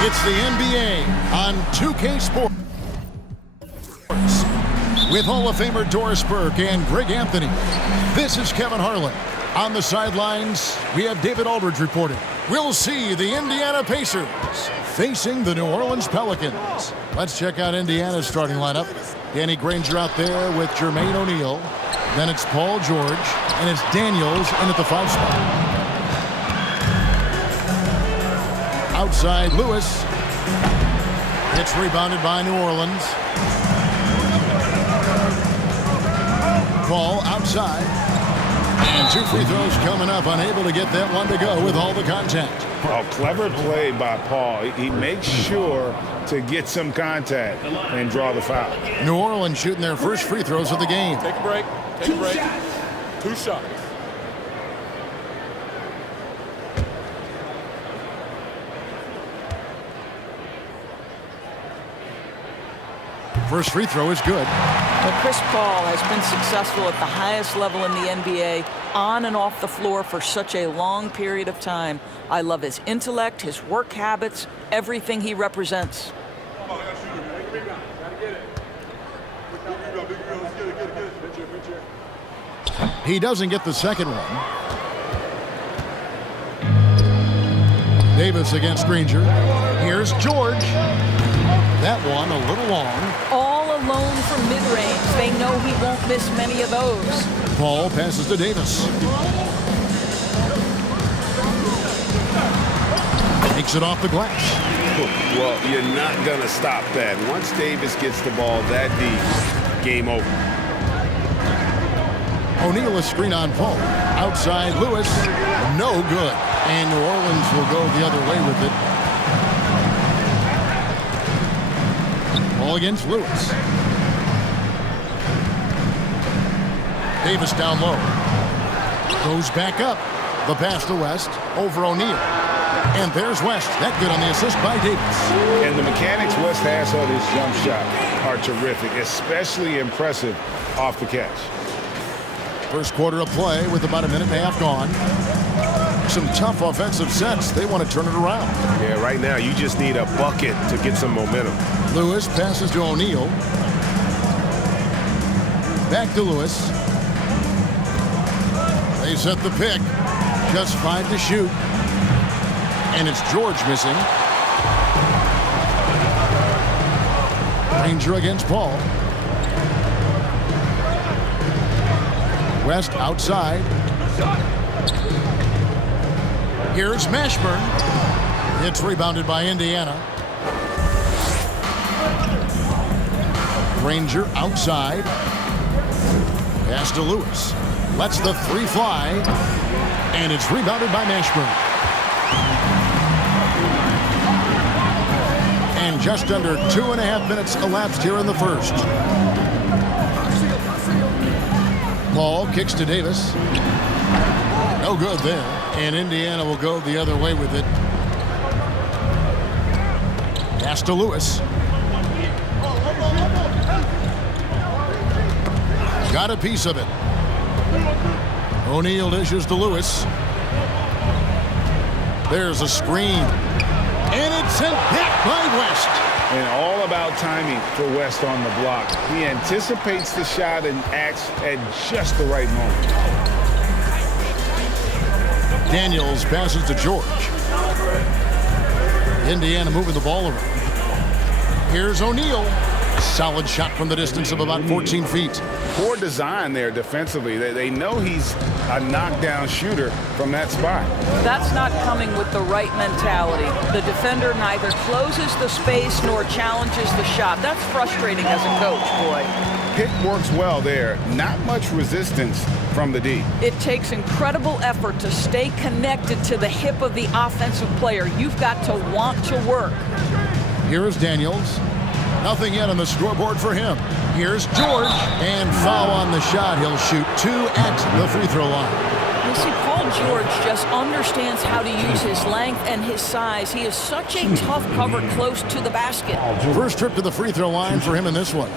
It's the NBA on 2K Sports with Hall of Famer Doris Burke and Greg Anthony. This is Kevin Harlan. On the sidelines, we have David Aldridge reporting. We'll see the Indiana Pacers facing the New Orleans Pelicans. Let's check out Indiana's starting lineup. Danny Granger out there with Jermaine O'Neal. Then it's Paul George, and it's Daniels in at the 5 spot. Outside, Lewis. It's rebounded by New Orleans. Paul outside. And 2 free throws coming up. Unable to get that one to go with all the contact. Oh, clever play by Paul. He makes sure to get some contact and draw the foul. New Orleans shooting their first free throws of the game. Take a break. Take a break. 2 shots. First free throw is good. But Chris Paul has been successful at the highest level in the NBA, on and off the floor for such a long period of time. I love his intellect, his work habits, everything he represents. He doesn't get the second one. Davis against Granger. Here's George. That one a little long. All alone from mid-range. They know he won't miss many of those. Paul passes to Davis. Takes it off the glass. Well, you're not going to stop that. Once Davis gets the ball that deep, game over. O'Neal a screen on Paul. Outside Lewis. No good. And New Orleans will go the other way with it. Ball against Lewis. Davis down low. Goes back up. The pass to West over O'Neal. And there's West. That good on the assist by Davis. And the mechanics West has on his jump shot are terrific, especially impressive off the catch. First quarter of play with about a minute and a half gone. Some tough offensive sets. They want to turn it around. Yeah, right now you just need a bucket to get some momentum. Lewis passes to O'Neal. Back to Lewis. They set the pick. Just 5 to shoot. And it's George missing. Granger against Paul. West outside. Here's Mashburn. It's rebounded by Indiana. Granger outside. Pass to Lewis. Lets the 3 fly. And it's rebounded by Mashburn. And just under 2.5 minutes elapsed here in the first. Paul kicks to Davis. No good there. And Indiana will go the other way with it. Pass to Lewis. Got a piece of it. O'Neal dishes to Lewis. There's a screen. And it's sent back by West. And all about timing for West on the block. He anticipates the shot and acts at just the right moment. Daniels passes to George. Indiana moving the ball around. Here's O'Neal. Solid shot from the distance of about 14 feet. Poor design there defensively. They know he's a knockdown shooter from that spot. That's not coming with the right mentality. The defender neither closes the space nor challenges the shot. That's frustrating as a coach, boy. Pick works well there. Not much resistance from the D. It takes incredible effort to stay connected to the hip of the offensive player. You've got to want to work. Here is Daniels. Nothing yet on the scoreboard for him. Here's George. And foul on the shot. He'll shoot 2 at the free throw line. You see, Paul George just understands how to use his length and his size. He is such a tough cover close to the basket. First trip to the free throw line for him in this one.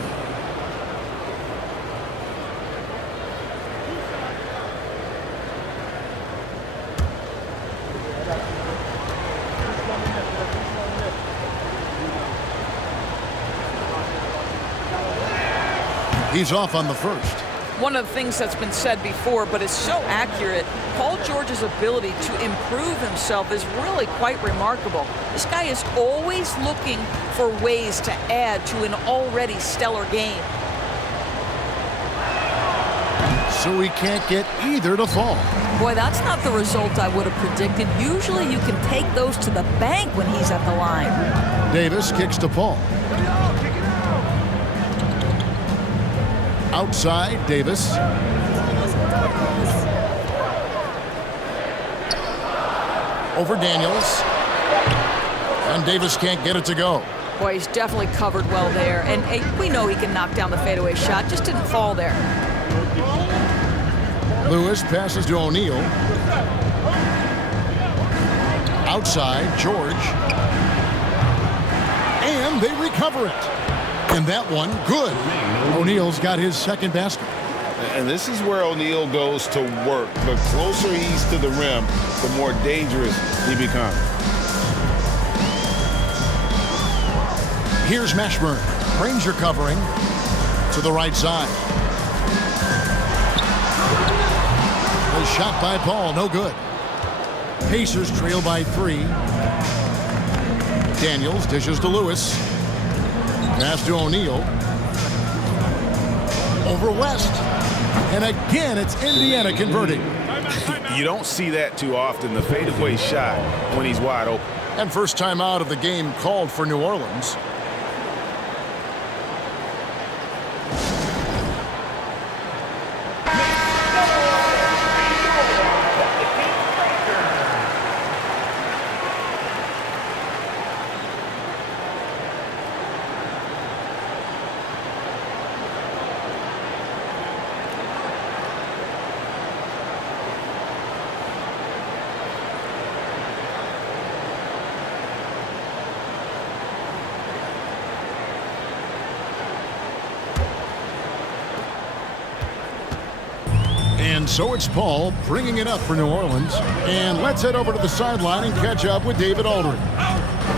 He's off on the first. One of the things that's been said before, but is so accurate, Paul George's ability to improve himself is really quite remarkable. This guy is always looking for ways to add to an already stellar game. So he can't get either to fall. Boy, that's not the result I would have predicted. Usually you can take those to the bank when he's at the line. Davis kicks to Paul. Outside, Davis. Over Daniels. And Davis can't get it to go. Boy, he's definitely covered well there. And hey, we know he can knock down the fadeaway shot, just didn't fall there. Lewis passes to O'Neal. Outside, George. And they recover it. And that one, good. O'Neal's got his second basket. And this is where O'Neal goes to work. The closer he's to the rim, the more dangerous he becomes. Here's Mashburn. Granger covering to the right side. The shot by Paul, no good. Pacers trail by 3. Daniels dishes to Lewis. Pass to O'Neal. Over West. And again, it's Indiana converting. You don't see that too often, the fadeaway shot when he's wide open. And first time out of the game called for New Orleans. And so it's Paul bringing it up for New Orleans. And let's head over to the sideline and catch up with David Aldridge.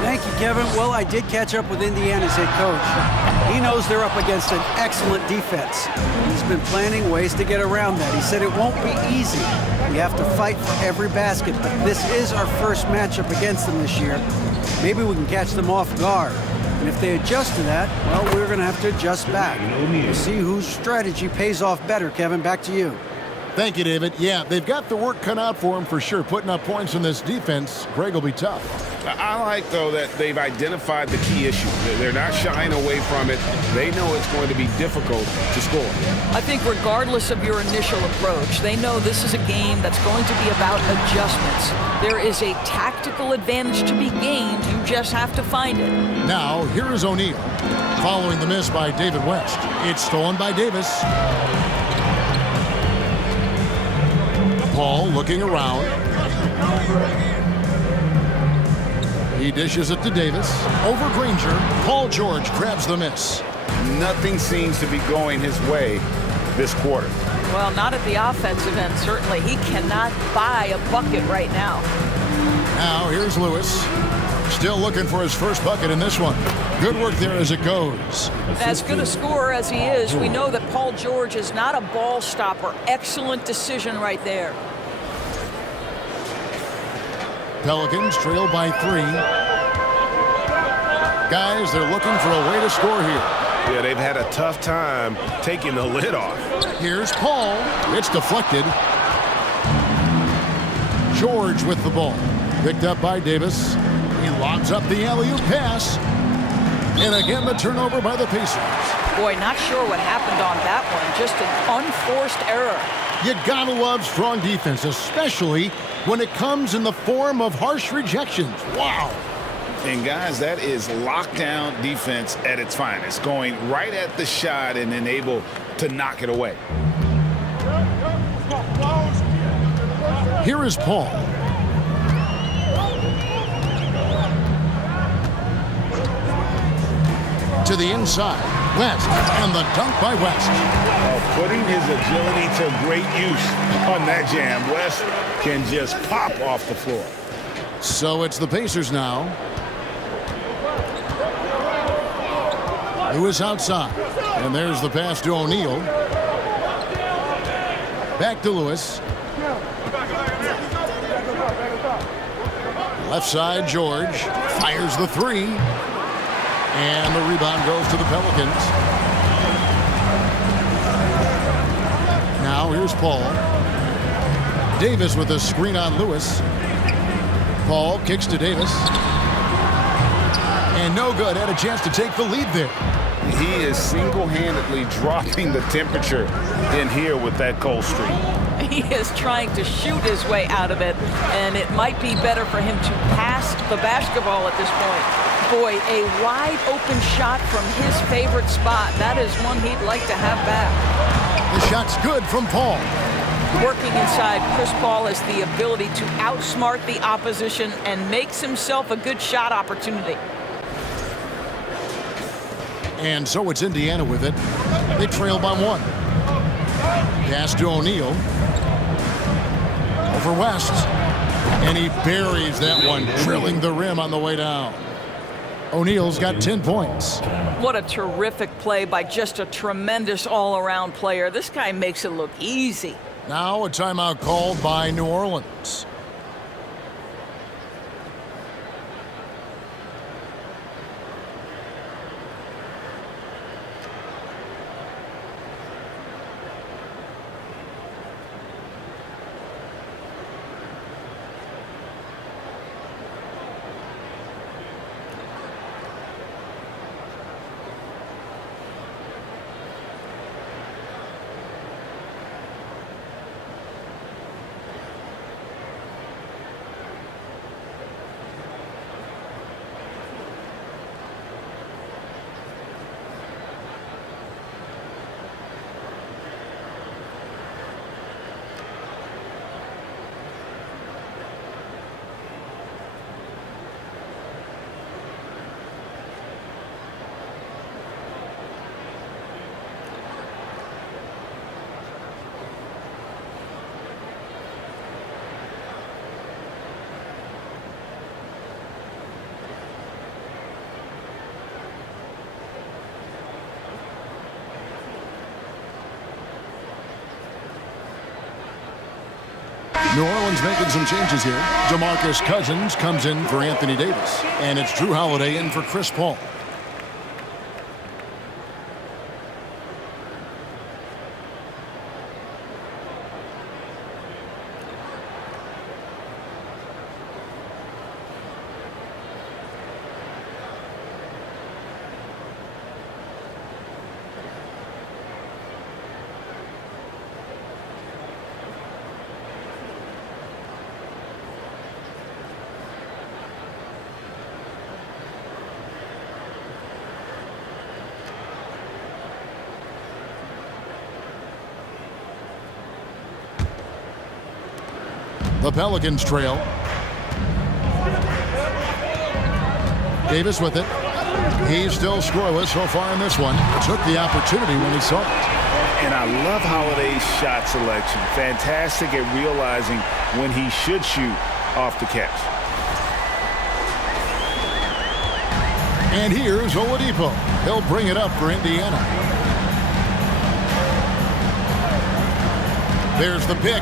Thank you, Kevin. Well, I did catch up with Indiana's head coach. He knows they're up against an excellent defense. He's been planning ways to get around that. He said it won't be easy. We have to fight for every basket, but this is our first matchup against them this year. Maybe we can catch them off guard. And if they adjust to that, well, we're going to have to adjust back. We'll see whose strategy pays off better, Kevin. Back to you. Thank you, David. Yeah, they've got the work cut out for them for sure. Putting up points in this defense, Greg will be tough. I like, though, that they've identified the key issue. They're not shying away from it. They know it's going to be difficult to score. I think regardless of your initial approach, they know this is a game that's going to be about adjustments. There is a tactical advantage to be gained. You just have to find it. Now, here is O'Neal. Following the miss by David West. It's stolen by Davis. Paul looking around. He dishes it to Davis. Over Granger. Paul George grabs the miss. Nothing seems to be going his way this quarter. Well, not at the offensive end, certainly. He cannot buy a bucket right now. Now, here's Lewis. Still looking for his first bucket in this one. Good work there as it goes. As good a scorer as he is, we know that Paul George is not a ball stopper. Excellent decision right there. Pelicans trail by 3. Guys, they're looking for a way to score here. Yeah, they've had a tough time taking the lid off. Here's Paul. It's deflected. George with the ball. Picked up by Davis. He lobs up the alley-oop pass. And again, the turnover by the Pacers. Boy, not sure what happened on that one. Just an unforced error. You gotta love strong defense, especially when it comes in the form of harsh rejections. Wow. And guys, that is lockdown defense at its finest. Going right at the shot and then able to knock it away. Here is Paul. To the inside. West. And the dunk by West. Putting his agility to great use on that jam. West can just pop off the floor. So it's the Pacers now. Lewis outside. And there's the pass to O'Neal. Back to Lewis. Left side, George fires the three. And the rebound goes to the Pelicans. Now here's Paul. Davis with a screen on Lewis. Paul kicks to Davis. And no good. Had a chance to take the lead there. He is single-handedly dropping the temperature in here with that cold streak. He is trying to shoot his way out of it, and it might be better for him to pass the basketball at this point. Boy, a wide-open shot from his favorite spot. That is one he'd like to have back. The shot's good from Paul. Working inside, Chris Paul has the ability to outsmart the opposition and makes himself a good shot opportunity. And so it's Indiana with it. They trail by one. Pass to O'Neal. Over West. And he buries that one, drilling the rim on the way down. O'Neal's got 10 points. What a terrific play by just a tremendous all-around player. This guy makes it look easy. Now a timeout called by New Orleans. New Orleans making some changes here. DeMarcus Cousins comes in for Anthony Davis. And it's Drew Holiday in for Chris Paul. The Pelicans trail. Davis with it. He's still scoreless so far in this one. Took the opportunity when he saw it. And I love Holiday's shot selection. Fantastic at realizing when he should shoot off the catch. And here's Oladipo. He'll bring it up for Indiana. There's the pick.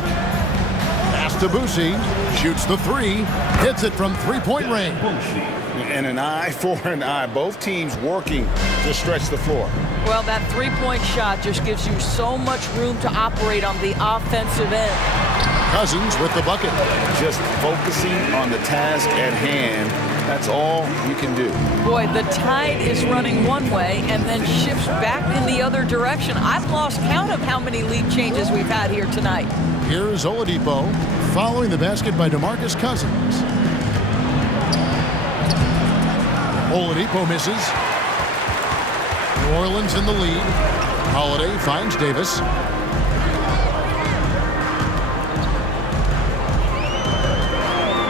Pass to Boucy. Shoots the three. Hits it from three-point range. And an eye for an eye. Both teams working to stretch the floor. Well, that three-point shot just gives you so much room to operate on the offensive end. Cousins with the bucket. Just focusing on the task at hand. That's all you can do. Boy, the tide is running one way and then shifts back in the other direction. I've lost count of how many lead changes we've had here tonight. Here's Oladipo following the basket by DeMarcus Cousins. Oladipo misses. New Orleans in the lead. Holiday finds Davis.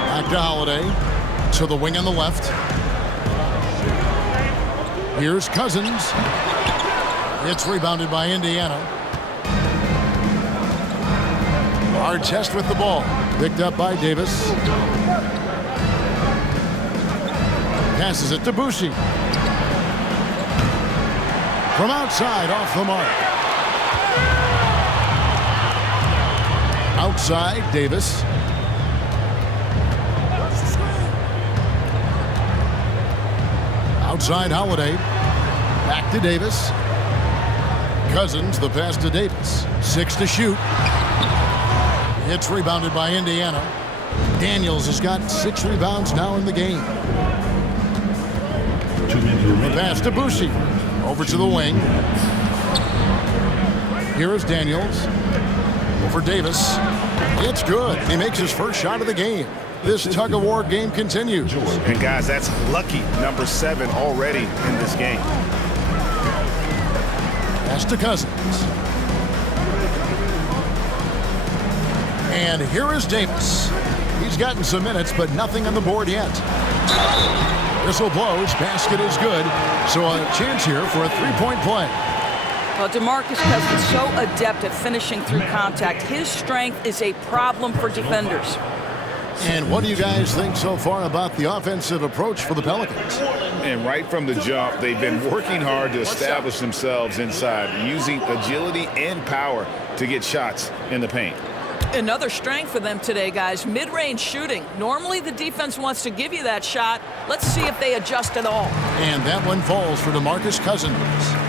Back to Holiday. To the wing on the left. Here's Cousins. It's rebounded by Indiana. Artest with the ball. Picked up by Davis. Passes it to Boucy. From outside, off the mark. Outside, Davis. Outside, Holiday. Back to Davis. Cousins, the pass to Davis. 6 to shoot. It's rebounded by Indiana. Daniels has got 6 rebounds now in the game. The pass to Boucher. Over to the wing. Here is Daniels. Over Davis. It's good. He makes his first shot of the game. This tug-of-war game continues. And guys, that's lucky number 7 already in this game. Pass to Cousins. And here is Davis. He's gotten some minutes, but nothing on the board yet. Whistle blows. Basket is good. So a chance here for a three-point play. Well, DeMarcus Cousins so adept at finishing through contact. His strength is a problem for defenders. And what do you guys think so far about the offensive approach for the Pelicans? And right from the jump, they've been working hard to establish themselves inside, using agility and power to get shots in the paint. Another strength for them today, guys, mid-range shooting. Normally the defense wants to give you that shot. Let's see if they adjust at all. And that one falls for DeMarcus Cousins.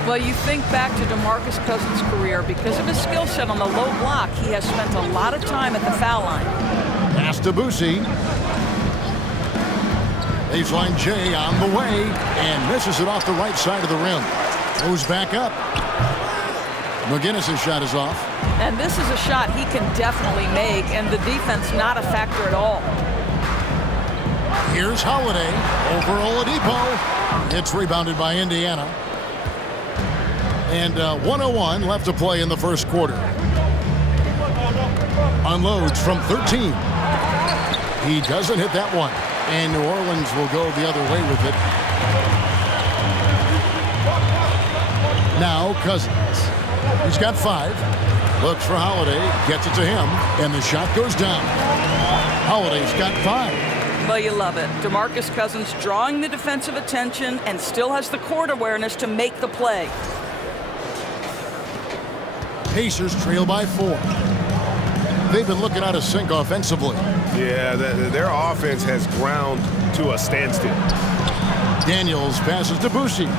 Well, you think back to DeMarcus Cousins' career. Because of his skill set on the low block, he has spent a lot of time at the foul line. Pass to Boucher. Baseline J on the way and misses it off the right side of the rim. Goes back up. McGinnis' shot is off. And this is a shot he can definitely make, and the defense not a factor at all. Here's Holiday over Oladipo. It's rebounded by Indiana. And 1:01 left to play in the first quarter. Unloads from 13. He doesn't hit that one. And New Orleans will go the other way with it. Now Cousins. He's got 5. Looks for Holiday. Gets it to him. And the shot goes down. Holiday's got 5. Well, you love it. DeMarcus Cousins drawing the defensive attention and still has the court awareness to make the play. Pacers trail by 4. They've been looking out of sync offensively. Yeah, their offense has ground to a standstill. Daniels passes to Boucher.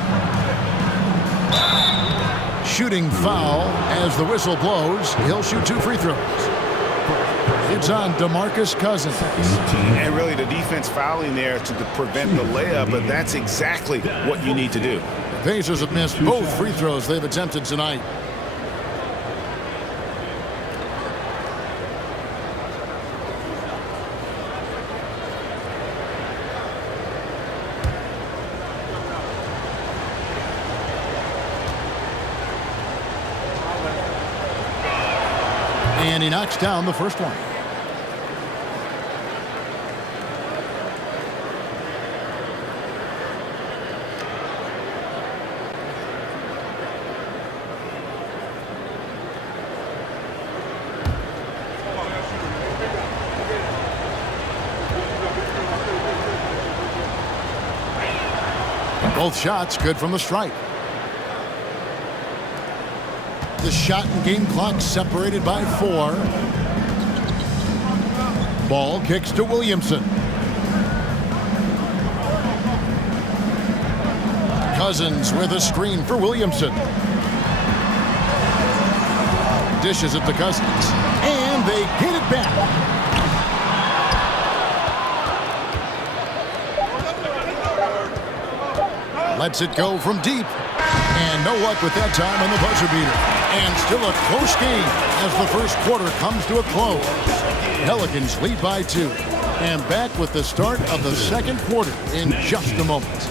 Shooting foul as the whistle blows. He'll shoot 2 free throws. It's on DeMarcus Cousins. And really the defense fouling there to prevent the layup, but that's exactly what you need to do. The Pacers have missed both free throws they've attempted tonight. And he knocks down the first one. Both shots good from the stripe. The shot and game clock separated by 4. Ball kicks to Williamson. Cousins with a screen for Williamson. Dishes it to Cousins. And they get it back. Lets it go from deep. And no luck with that time on the buzzer beater. And still a close game as the first quarter comes to a close. Pelicans lead by 2. And back with the start of the second quarter in just a moment.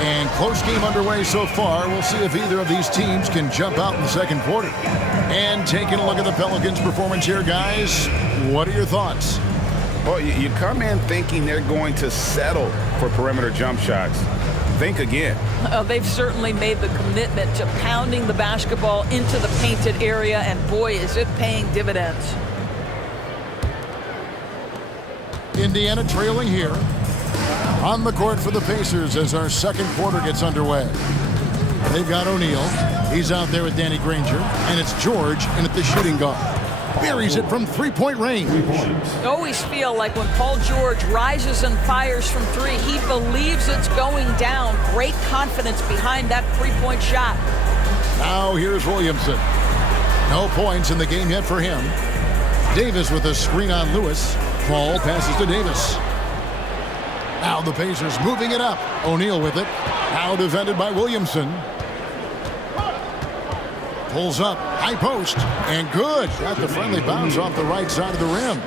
And close game underway so far. We'll see if either of these teams can jump out in the second quarter. And taking a look at the Pelicans' performance here, guys, what are your thoughts? Well, you come in thinking they're going to settle for perimeter jump shots. Think again. They've certainly made the commitment to pounding the basketball into the painted area, and boy, is it paying dividends. Indiana trailing here. On the court for the Pacers as our second quarter gets underway. They've got O'Neal. He's out there with Danny Granger. And it's George in at the shooting guard. Buries it from three-point range. I always feel like when Paul George rises and fires from three, he believes it's going down. Great confidence behind that three-point shot. Now here's Williamson. No points in the game yet for him. Davis with a screen on Lewis. Paul passes to Davis. Now the Pacers moving it up. O'Neal with it. Now defended by Williamson. Pulls up. High post. And good. Got the friendly bounce off the right side of the rim.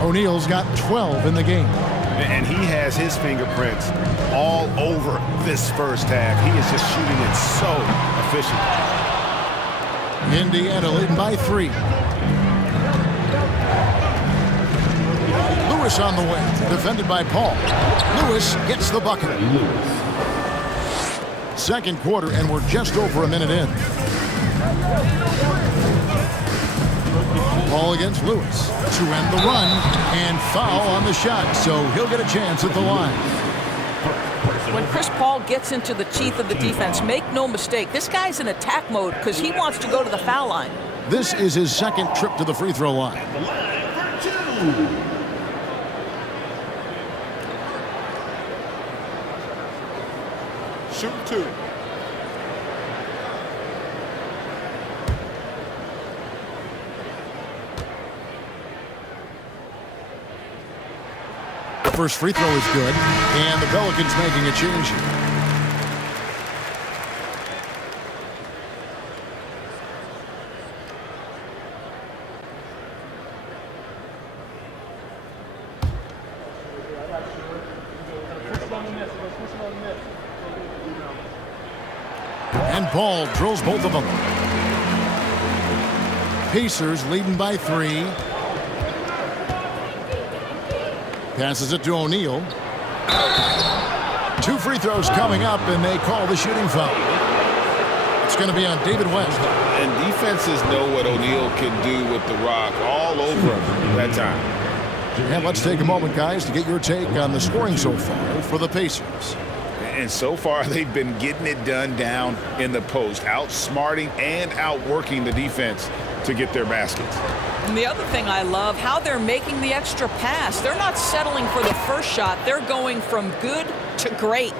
O'Neal's got 12 in the game. And he has his fingerprints all over this first half. He is just shooting it so efficient. Indiana leading by 3. Lewis on the way, defended by Paul. Lewis gets the bucket. Second quarter, and we're just over a minute in. Paul against Lewis to end the run, and foul on the shot, so he'll get a chance at the line. When Chris Paul gets into the teeth of the defense, make no mistake, this guy's in attack mode because he wants to go to the foul line. This is his second trip to the free throw line. Shoot 2. First free throw is good, and the Pelicans making a change here. And Paul drills both of them. Pacers leading by 3. Passes it to O'Neal. 2 free throws coming up, and they call the shooting foul. It's going to be on David West. And defenses know what O'Neal can do with the rock all over him that time. And let's take a moment, guys, to get your take on the scoring so far for the Pacers. And so far, they've been getting it done down in the post, outsmarting and outworking the defense to get their baskets. And the other thing I love, how they're making the extra pass. They're not settling for the first shot. They're going from good to great.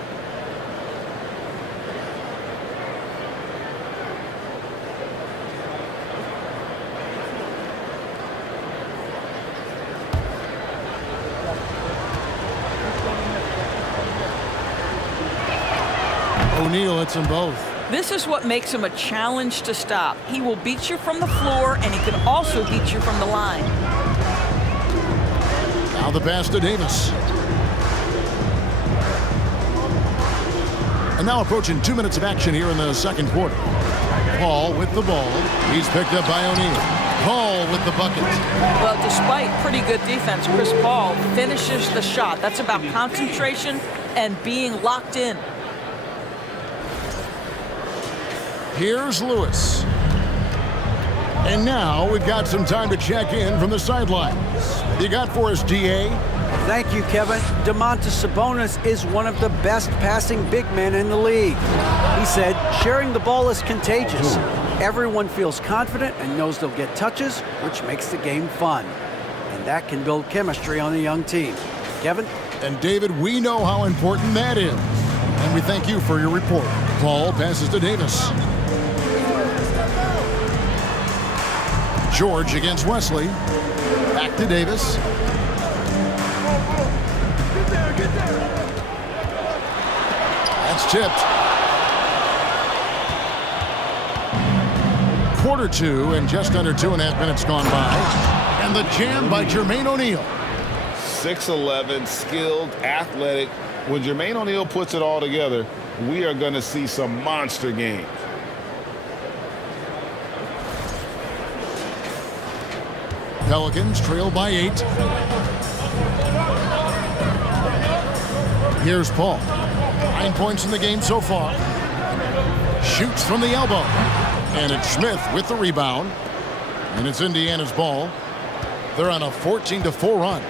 O'Neal hits them both. This is what makes him a challenge to stop. He will beat you from the floor, and he can also beat you from the line. Now the pass to Davis. And now approaching 2 minutes of action here in the second quarter. Paul with the ball. He's picked up by O'Neal. Paul with the bucket. Well, despite pretty good defense, Chris Paul finishes the shot. That's about concentration and being locked in. Here's Lewis. And now we've got some time to check in from the sidelines. You got for us, DA? Thank you, Kevin. Domantas Sabonis is one of the best passing big men in the league. He said, sharing the ball is contagious. Everyone feels confident and knows they'll get touches, which makes the game fun. And that can build chemistry on a young team. Kevin? And David, we know how important that is. And we thank you for your report. Paul passes to Davis. George against Wesley. Back to Davis. That's tipped. Quarter 2 and just under 2.5 minutes gone by. And the jam by Jermaine O'Neal. 6'11", skilled, athletic. When Jermaine O'Neal puts it all together, we are going to see some monster games. Pelicans trail by 8. Here's Paul. 9 points in the game so far. Shoots from the elbow. And it's Smith with the rebound. And it's Indiana's ball. They're on a 14-4 run.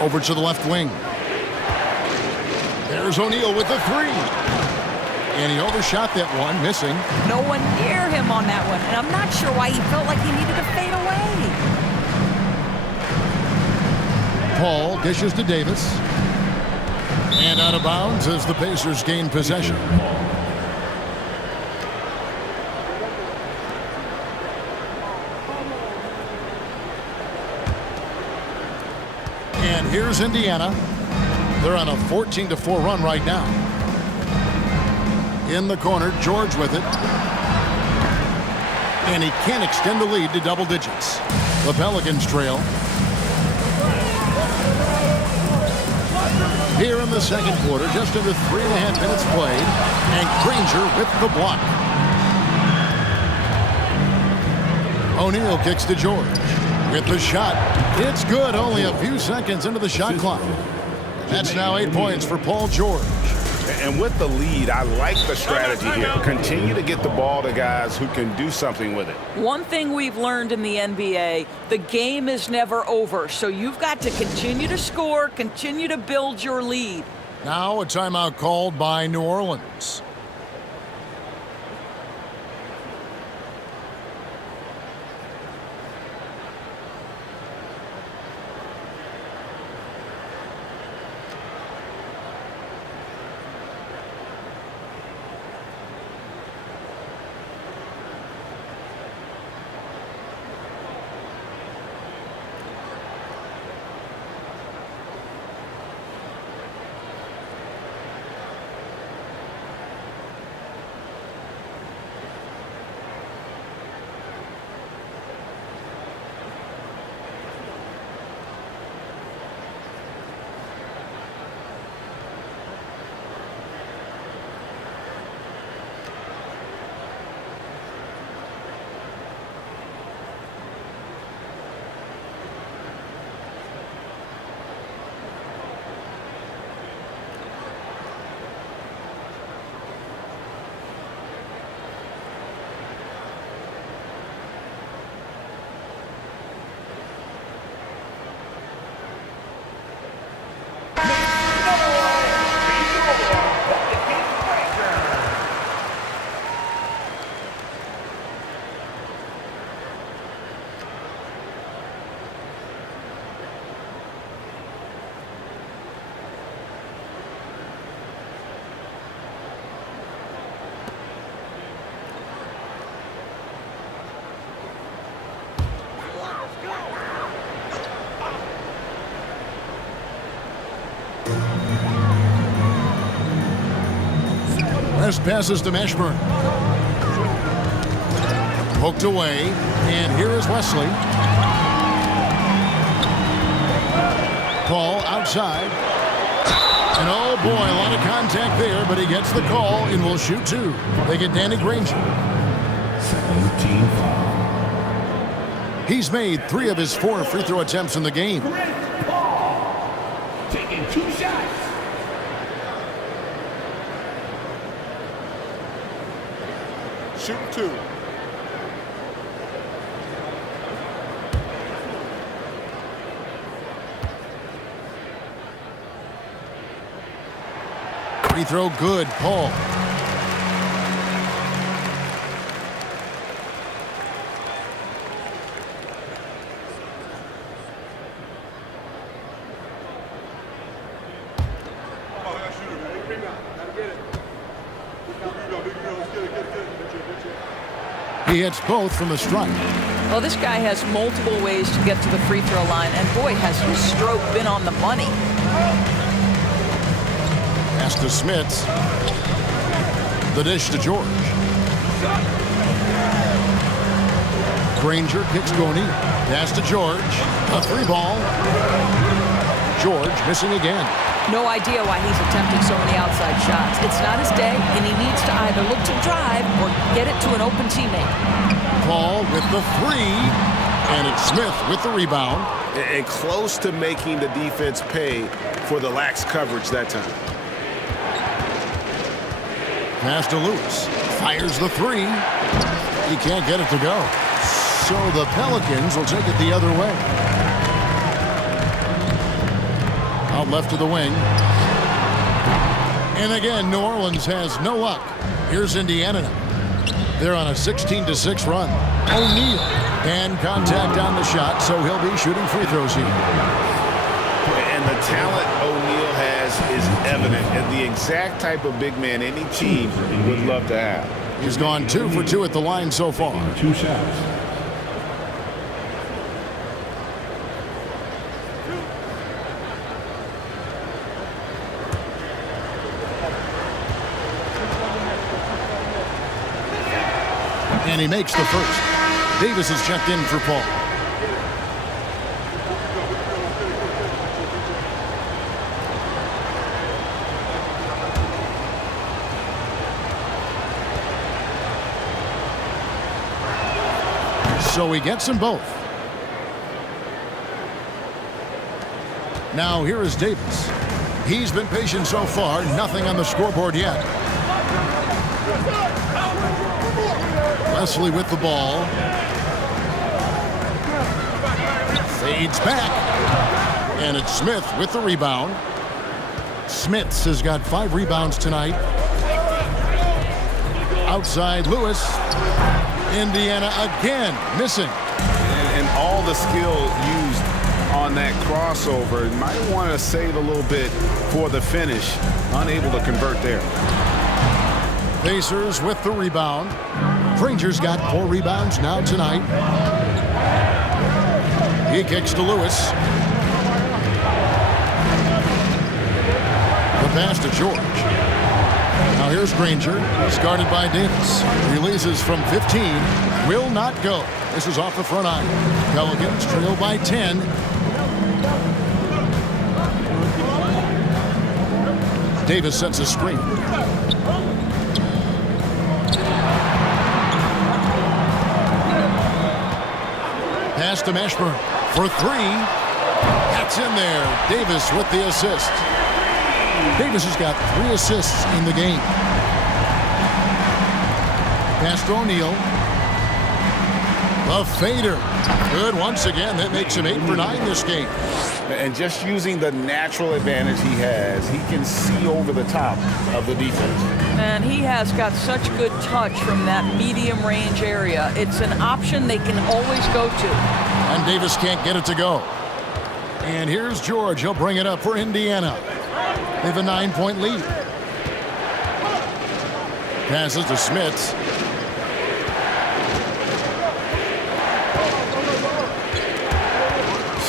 Over to the left wing. There's O'Neal with the three. And he overshot that one, missing. No one near him on that one, and I'm not sure why he felt like he needed to fade away. Paul dishes to Davis. And out of bounds as the Pacers gain possession. And here's Indiana. They're on a 14-4 run right now. In the corner, George with it. And he can't extend the lead to double digits. The Pelicans trail. Here in the second quarter, just under 3.5 minutes played. And Granger with the block. O'Neal kicks to George. With the shot. It's good, only a few seconds into the shot clock. That's now 8 points for Paul George. And with the lead, I like the strategy here. Continue to get the ball to guys who can do something with it. One thing we've learned in the NBA, the game is never over. So you've got to continue to score, continue to build your lead. Now a timeout called by New Orleans. West passes to Mashburn. Poked away, and here is Wesley. Paul outside. And oh boy, a lot of contact there, but he gets the call and will shoot two. They get Danny Granger. He's made 3 of his 4 free throw attempts in the game. Taking 2 shots. Shooting 2. Free throw good, Paul. He hits both from the stripe. Well, this guy has multiple ways to get to the free throw line, and boy, has his stroke been on the money. Pass to Smits. The dish to George. Granger kicks to O'Neal. Pass to George. A 3 ball. George missing again. No idea why he's attempting so many outside shots. It's not his day, and he needs to either look to drive or get it to an open teammate. Paul with the 3. And it's Smith with the rebound. And close to making the defense pay for the lax coverage that time. Pass to Lewis. Fires the 3. He can't get it to go. So the Pelicans will take it the other way. Out left to the wing. And again, New Orleans has no luck. Here's Indiana now. They're on a 16-6 run. O'Neal. And contact on the shot, so he'll be shooting free throws here. And the talent O'Neal has is evident, and the exact type of big man any team would love to have. He's gone 2 for 2 at the line so far. 2 shots. And he makes the first. Davis is checked in for Paul. So he gets them both. Now here is Davis. He's been patient so far. Nothing on the scoreboard yet. Wesley with the ball. Fades back. And it's Smith with the rebound. Smith has got 5 rebounds tonight. Outside Lewis. Indiana again missing. And all the skill used on that crossover. Might want to save a little bit for the finish. Unable to convert there. Pacers with the rebound. Granger's got 4 rebounds now tonight. He kicks to Lewis. The pass to George. Now here's Granger. He's guarded by Davis. Releases from 15. Will not go. This is off the front iron. Pelicans trail by 10. Davis sets a screen. Pass to Mashburn for 3. That's in there. Davis with the assist. Davis has got 3 assists in the game. Pass to O'Neal. The fader. Good once again. That makes him 8 for 9 this game. And just using the natural advantage he has, he can see over the top of the defense. And he has got such good touch from that medium range area. It's an option they can always go to. And Davis can't get it to go. And here's George. He'll bring it up for Indiana. They have a 9-point lead. Passes to Smith.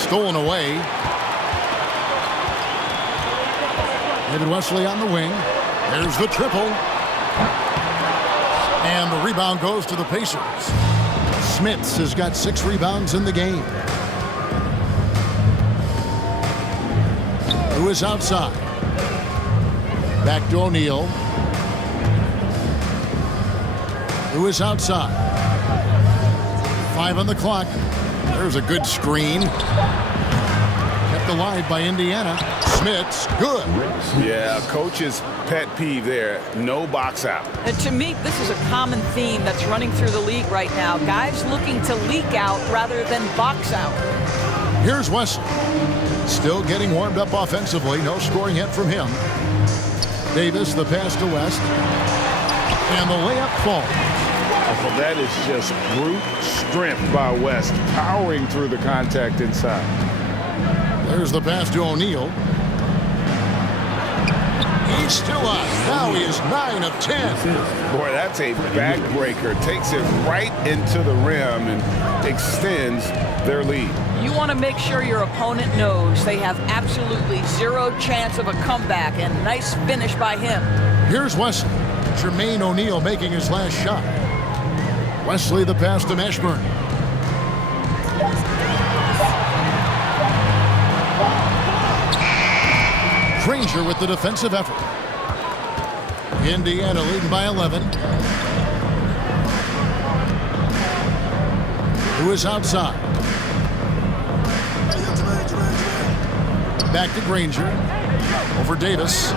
Stolen away. David Wesley on the wing. There's the triple. And the rebound goes to the Pacers. Smith has got 6 rebounds in the game. Lewis outside. Back to O'Neal. Lewis outside. 5 on the clock. There's a good screen. Kept alive by Indiana. Smith's good. Yeah, coach's pet peeve there. No box out. And to me, this is a common theme that's running through the league right now. Guys looking to leak out rather than box out. Here's Wesley. Still getting warmed up offensively. No scoring yet from him. Davis, the pass to West. And the layup falls. Well, that is just brute strength by West, powering through the contact inside. There's the pass to O'Neal. He's still on. Now he is 9 of 10. Boy, that's a backbreaker. Takes it right into the rim and extends their lead. You want to make sure your opponent knows they have absolutely 0 chance of a comeback, and nice finish by him. Here's Wesley. Jermaine O'Neal making his last shot. Wesley the pass to Mashburn. Granger with the defensive effort. Indiana leading by 11. Who is outside? Back to Granger. Over Davis.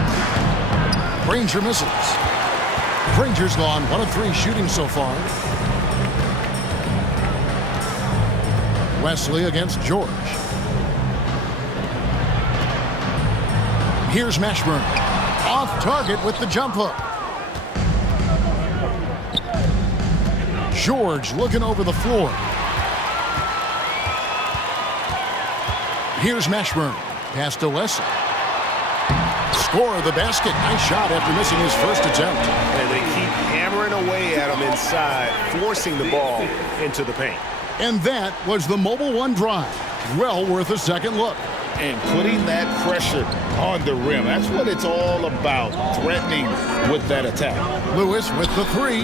Granger misses. Granger's gone 1 of 3 shooting so far. Wesley against George. Here's Mashburn. Off target with the jump hook. George looking over the floor. Here's Mashburn. Pass to Wesley. Score the basket. Nice shot after missing his first attempt. And they keep hammering away at him inside, forcing the ball into the paint. And that was the Mobile One drive. Well worth a second look. And putting that pressure on the rim. That's what it's all about, threatening with that attack. Lewis with the three,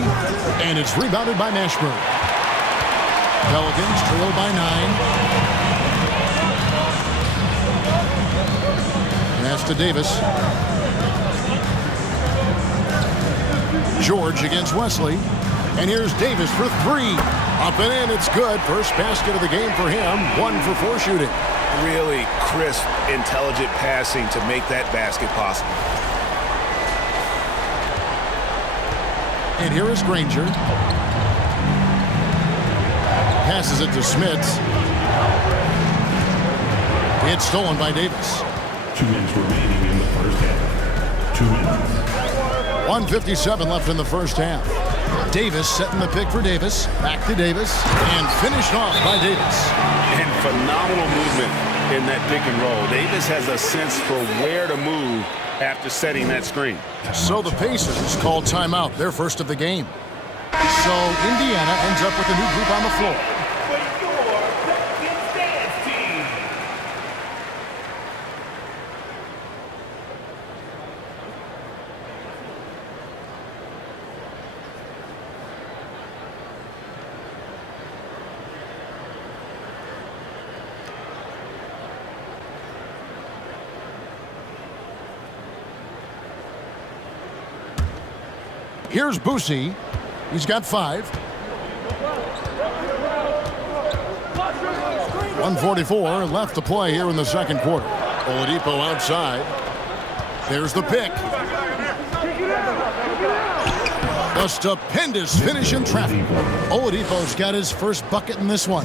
and it's rebounded by Mashburn. Pelicans trail by 9. Pass to Davis. George against Wesley. And here's Davis for three. Up and in, it's good. First basket of the game for him. 1 for 4 shooting. Really crisp, intelligent passing to make that basket possible. And here is Granger. Passes it to Smits. It's stolen by Davis. 2 minutes remaining in the first half. 2 minutes. 1:57 left in the first half. Davis setting the pick for Davis. Back to Davis. And finished off by Davis. And phenomenal movement in that pick and roll. Davis has a sense for where to move after setting that screen. So the Pacers called timeout, their first of the game. So Indiana ends up with a new group on the floor. Here's Boosie. He's got 5. 1:44 left to play here in the second quarter. Oladipo outside. There's the pick. A stupendous finish in traffic. Oladipo's got his first bucket in this one.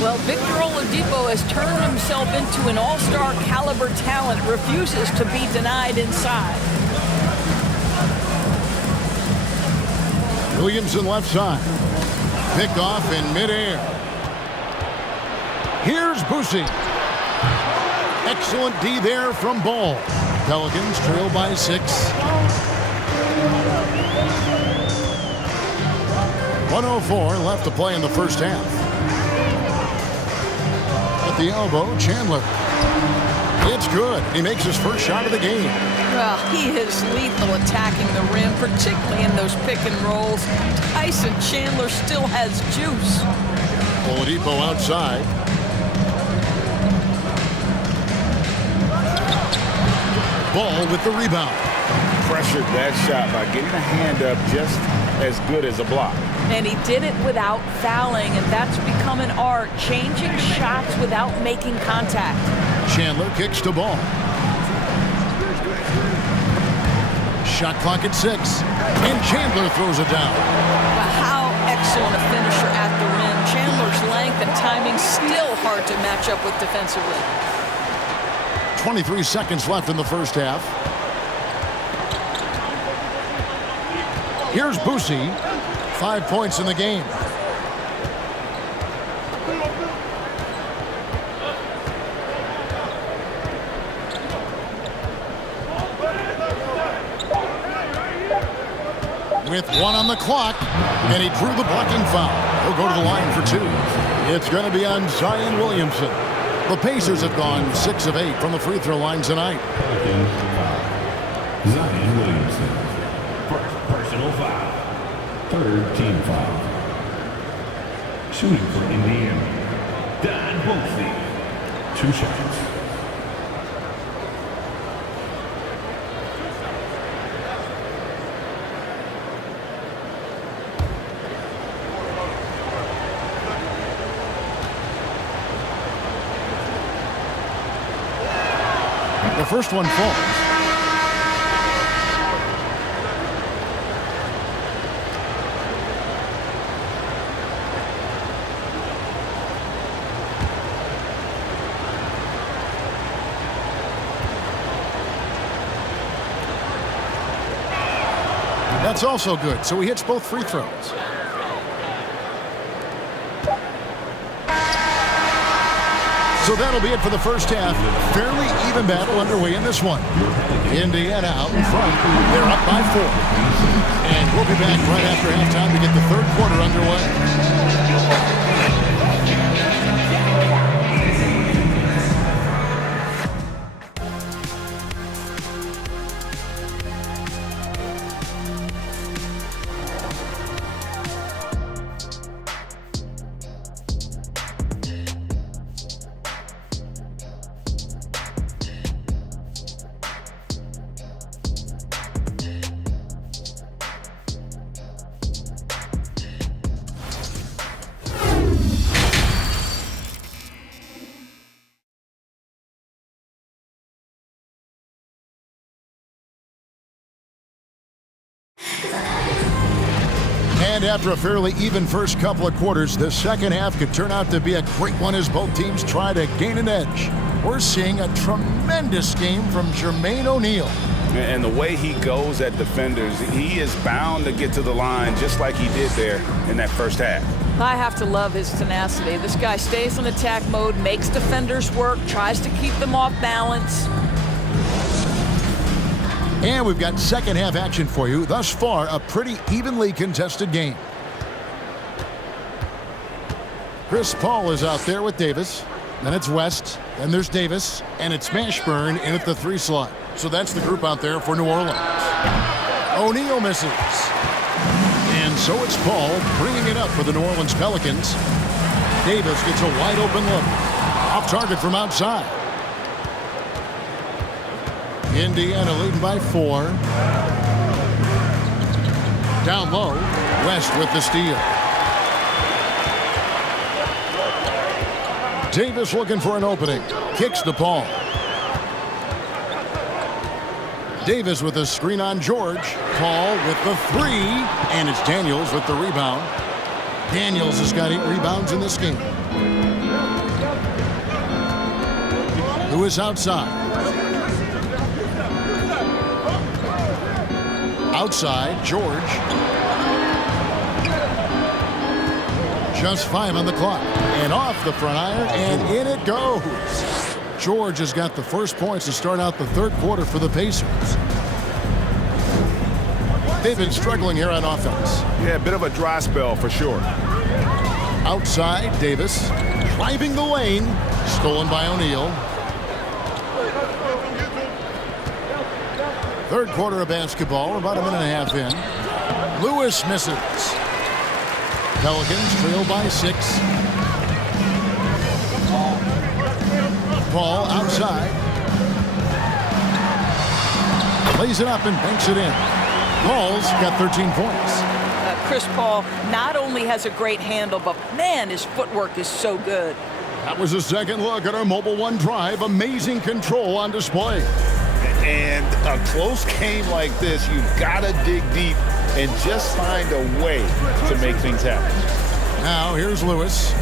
Well, Victor Oladipo has turned himself into an all-star caliber talent, refuses to be denied inside. Williamson left side. Picked off in midair. Here's Boosie. Excellent D there from Ball. Pelicans trail by 6. 1:04 left to play in the first half. At the elbow, Chandler. It's good. He makes his first shot of the game. Well, he is lethal attacking the rim, particularly in those pick and rolls. Tyson Chandler still has juice. Oladipo outside. Ball with the rebound. Pressured that shot by getting a hand up just as good as a block. And he did it without fouling, and that's become an art, changing shots without making contact. Chandler kicks to Ball. Shot clock at 6. And Chandler throws it down. But how excellent a finisher at the rim. Chandler's length and timing still hard to match up with defensively. 23 seconds left in the first half. Here's Boosie. 5 points in the game. With 1 on the clock, and he drew the blocking foul. He'll go to the line for 2. It's going to be on Zion Williamson. The Pacers have gone 6 of 8 from the free throw line tonight. Zion Williamson. First personal foul. Third team foul. Shooting for Indiana. Don Boosie. 2 shots. The first one falls. That's also good, so he hits both free throws. So that'll be it for the first half. Fairly even battle underway in this one. Indiana out in front. They're up by 4. And we'll be back right after halftime to get the third quarter underway. And after a fairly even first couple of quarters, the second half could turn out to be a great one as both teams try to gain an edge. We're seeing a tremendous game from Jermaine O'Neal. And the way he goes at defenders, he is bound to get to the line just like he did there in that first half. I have to love his tenacity. This guy stays in attack mode, makes defenders work, tries to keep them off balance. And we've got second half action for you. Thus far, a pretty evenly contested game. Chris Paul is out there with Davis. Then it's West. Then there's Davis. And it's Mashburn in at the 3 slot. So that's the group out there for New Orleans. O'Neal misses. And so it's Paul bringing it up for the New Orleans Pelicans. Davis gets a wide open look. Off target from outside. Indiana leading by 4. Down low, West with the steal. Davis looking for an opening. Kicks to Paul. Davis with a screen on George. Paul with the 3. And it's Daniels with the rebound. Daniels has got 8 rebounds in this game. Lewis outside. Outside, George. Just 5 on the clock. And off the front iron, and in it goes. George has got the first points to start out the third quarter for the Pacers. They've been struggling here on offense. Yeah, a bit of a dry spell for sure. Outside, Davis. Driving the lane. Stolen by O'Neal. Third quarter of basketball, about a minute and a half in. Lewis misses. Pelicans trail by 6. Paul outside. Lays it up and banks it in. Paul's got 13 points. Chris Paul not only has a great handle, but man, his footwork is so good. That was a second look at our Mobile One drive. Amazing control on display. And a close game like this, you've got to dig deep and just find a way to make things happen. Now here's Lewis.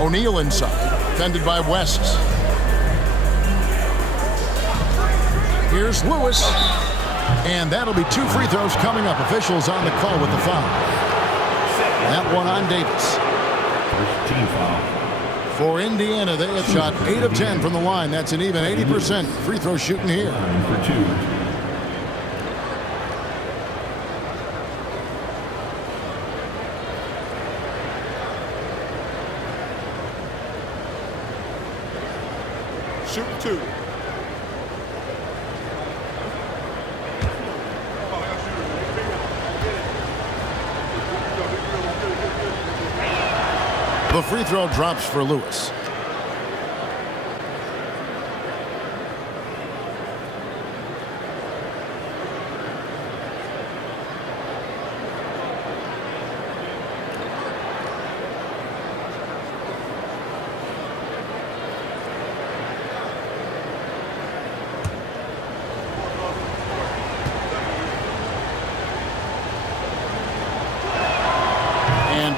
O'Neal inside, defended by West. Here's Lewis. And that'll be 2 free throws coming up. Officials on the call with the foul. That one on Davis. First team foul. For Indiana, they have shot 8 of 10 from the line. That's an even 80% free throw shooting here. Line for 2. Shoot 2. The free throw drops for Lewis.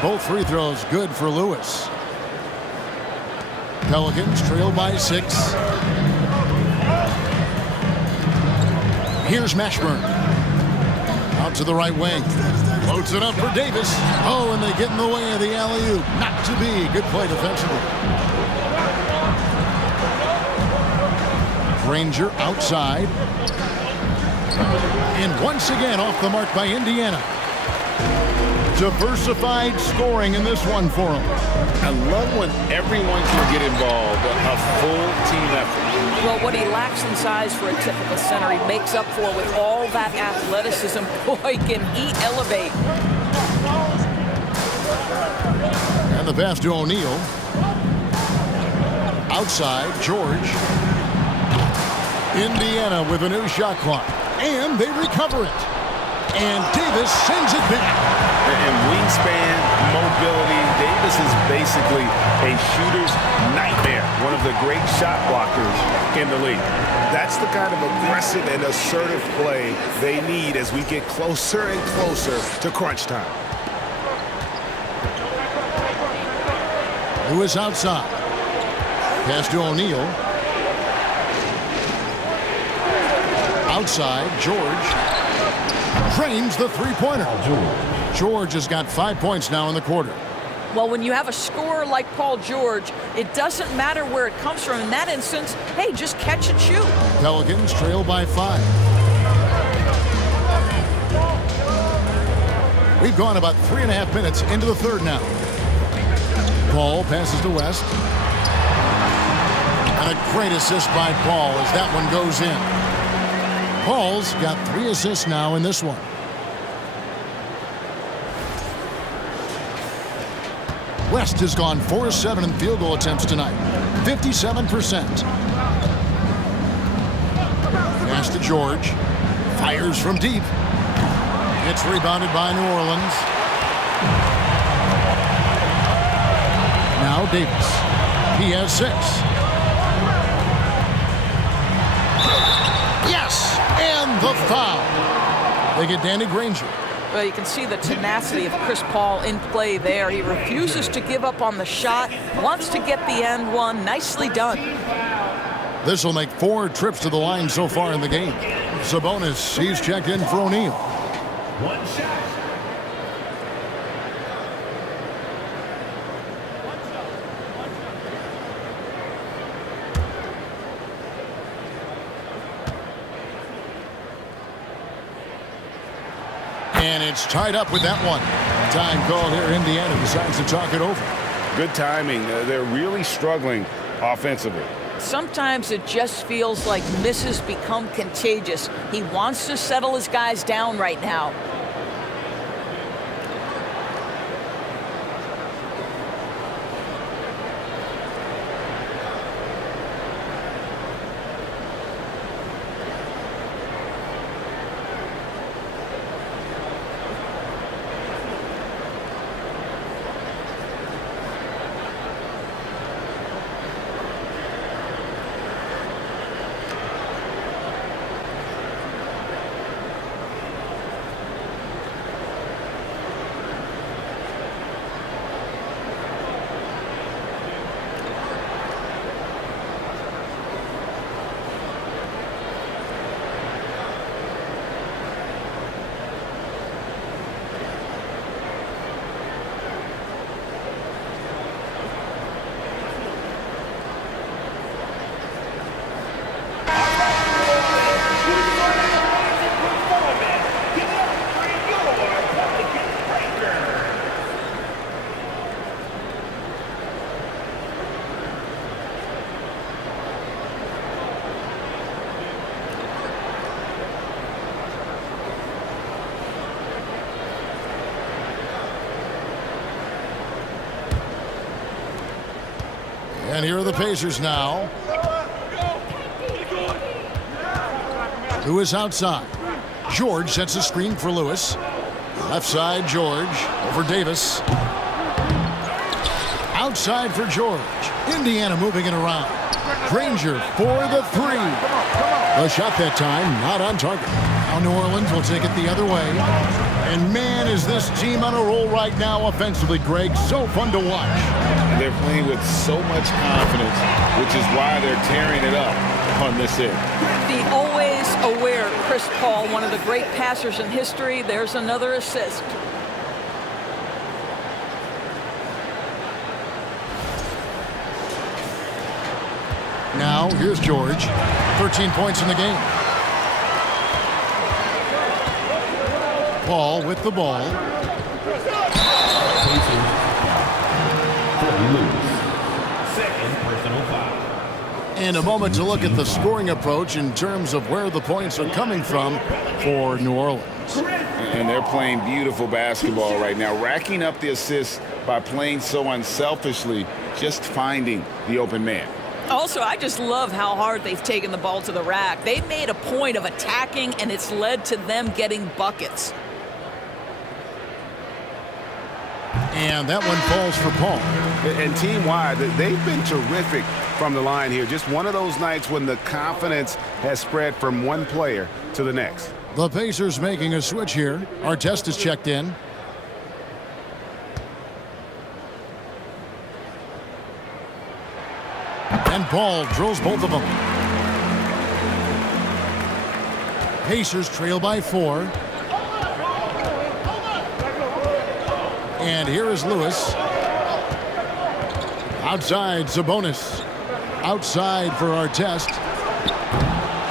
Both free throws good for Lewis. Pelicans trail by 6. Here's Mashburn. Out to the right wing. Loads it up for Davis. Oh, and they get in the way of the alley-oop. Not to be. Good play defensively. Granger outside. And once again off the mark by Indiana. Diversified scoring in this one for them. I love when everyone can get involved, a full team effort. Well, what he lacks in size for a typical center, he makes up for with all that athleticism. Boy, can he elevate. And the pass to O'Neal. Outside, George. Indiana with a new shot clock. And they recover it. And Davis sends it back. And wingspan, mobility, Davis is basically a shooter's nightmare. One of the great shot blockers in the league. That's the kind of aggressive and assertive play they need as we get closer and closer to crunch time. Lewis outside. Pass to O'Neal. Outside, George. Drains the three-pointer. George has got 5 points now in the quarter. Well, when you have a scorer like Paul George, it doesn't matter where it comes from. In that instance, hey, just catch and shoot. Pelicans trail by 5. We've gone about 3.5 minutes into the third now. Paul passes to West. And a great assist by Paul as that one goes in. Paul's got 3 assists now in this one. West has gone 4-7 in field goal attempts tonight. 57%. Pass to George. Fires from deep. It's rebounded by New Orleans. Now Davis. He has 6. Yes! And the foul. They get Danny Granger. Well, you can see the tenacity of Chris Paul in play there. He refuses to give up on the shot, wants to get the end one. Nicely done. This will make 4 trips to the line so far in the game. Sabonis, he's checked in for O'Neal. One shot. And it's tied up with that one. Time call here. Indiana decides to talk it over. Good timing. They're really struggling offensively. Sometimes it just feels like misses become contagious. He wants to settle his guys down right now. And here are the Pacers now. Lewis outside. George sets a screen for Lewis. Left side, George. Over Davis. Outside for George. Indiana moving it around. Granger for the 3. The shot that time not on target. Now New Orleans will take it the other way. And man, is this team on a roll right now offensively, Greg. So fun to watch. They're playing with so much confidence, which is why they're tearing it up on this end. The always aware Chris Paul, one of the great passers in history. There's another assist. Now, here's George. 13 points in the game. Paul with the ball. Second personal foul. And a moment to look at the scoring approach in terms of where the points are coming from for New Orleans. And they're playing beautiful basketball right now, racking up the assists by playing so unselfishly, just finding the open man. Also, I just love how hard they've taken the ball to the rack. They've made a point of attacking, and it's led to them getting buckets. And that one falls for Paul. And team-wide, they've been terrific from the line here. Just one of those nights when the confidence has spread from one player to the next. The Pacers making a switch here. Artest is checked in. And Paul drills both of them. Pacers trail by 4. And here is Lewis. Outside, Sabonis. Outside for Artest.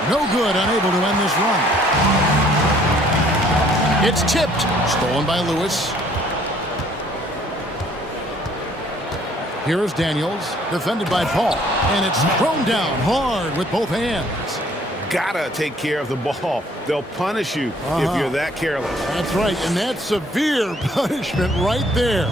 No good, unable to end this run. It's tipped. Stolen by Lewis. Here is Daniels, defended by Paul. And it's thrown down hard with both hands. Gotta take care of the ball. They'll punish you if you're that careless. That's right, and that's severe punishment right there.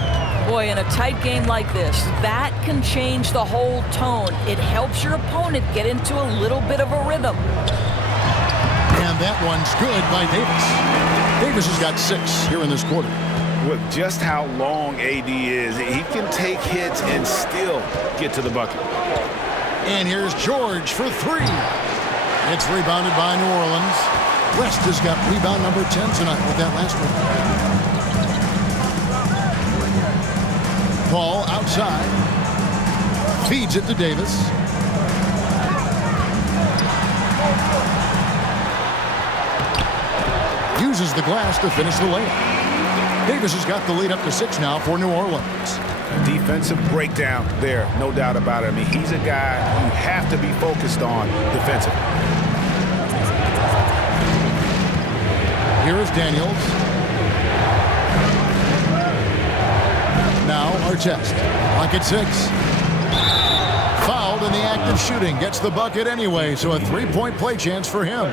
Boy, in a tight game like this, that can change the whole tone. It helps your opponent get into a little bit of a rhythm. And that one's good by Davis. Davis has got 6 here in this quarter. With just how long AD is, he can take hits and still get to the bucket. And here's George for 3. It's rebounded by New Orleans. West has got rebound number 10 tonight with that last one. Paul outside. Feeds it to Davis. Uses the glass to finish the layup. Davis has got the lead up to 6 now for New Orleans. Defensive breakdown there, no doubt about it. I mean, he's a guy you have to be focused on defensively. Here is Daniels. Now Artest. Like at 6. Fouled in the act of shooting. Gets the bucket anyway, so a 3-point play chance for him.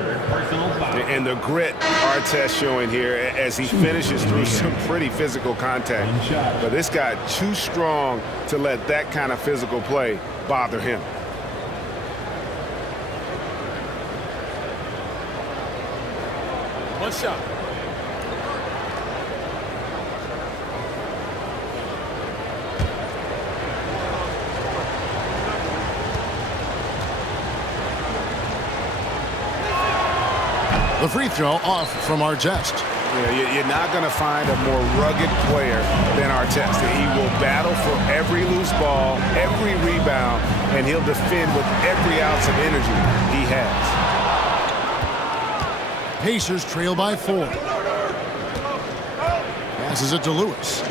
And the grit Artest showing here as he finishes through some pretty physical contact. But this guy too strong to let that kind of physical play bother him. One shot. The free throw off from Artest. Yeah, you're not going to find a more rugged player than Artest. He will battle for every loose ball, every rebound, and he'll defend with every ounce of energy he has. Pacers trail by 4. Passes it to Lewis.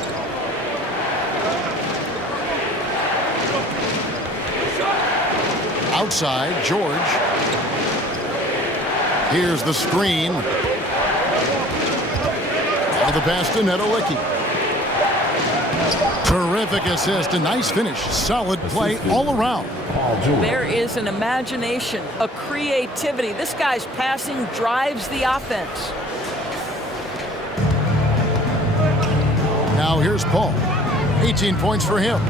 Outside, George. Here's the screen. Now the pass to Nedolicki. Terrific assist, a nice finish. Solid play all around. There is an imagination, a creativity. This guy's passing drives the offense. Now here's Paul. 18 points for him.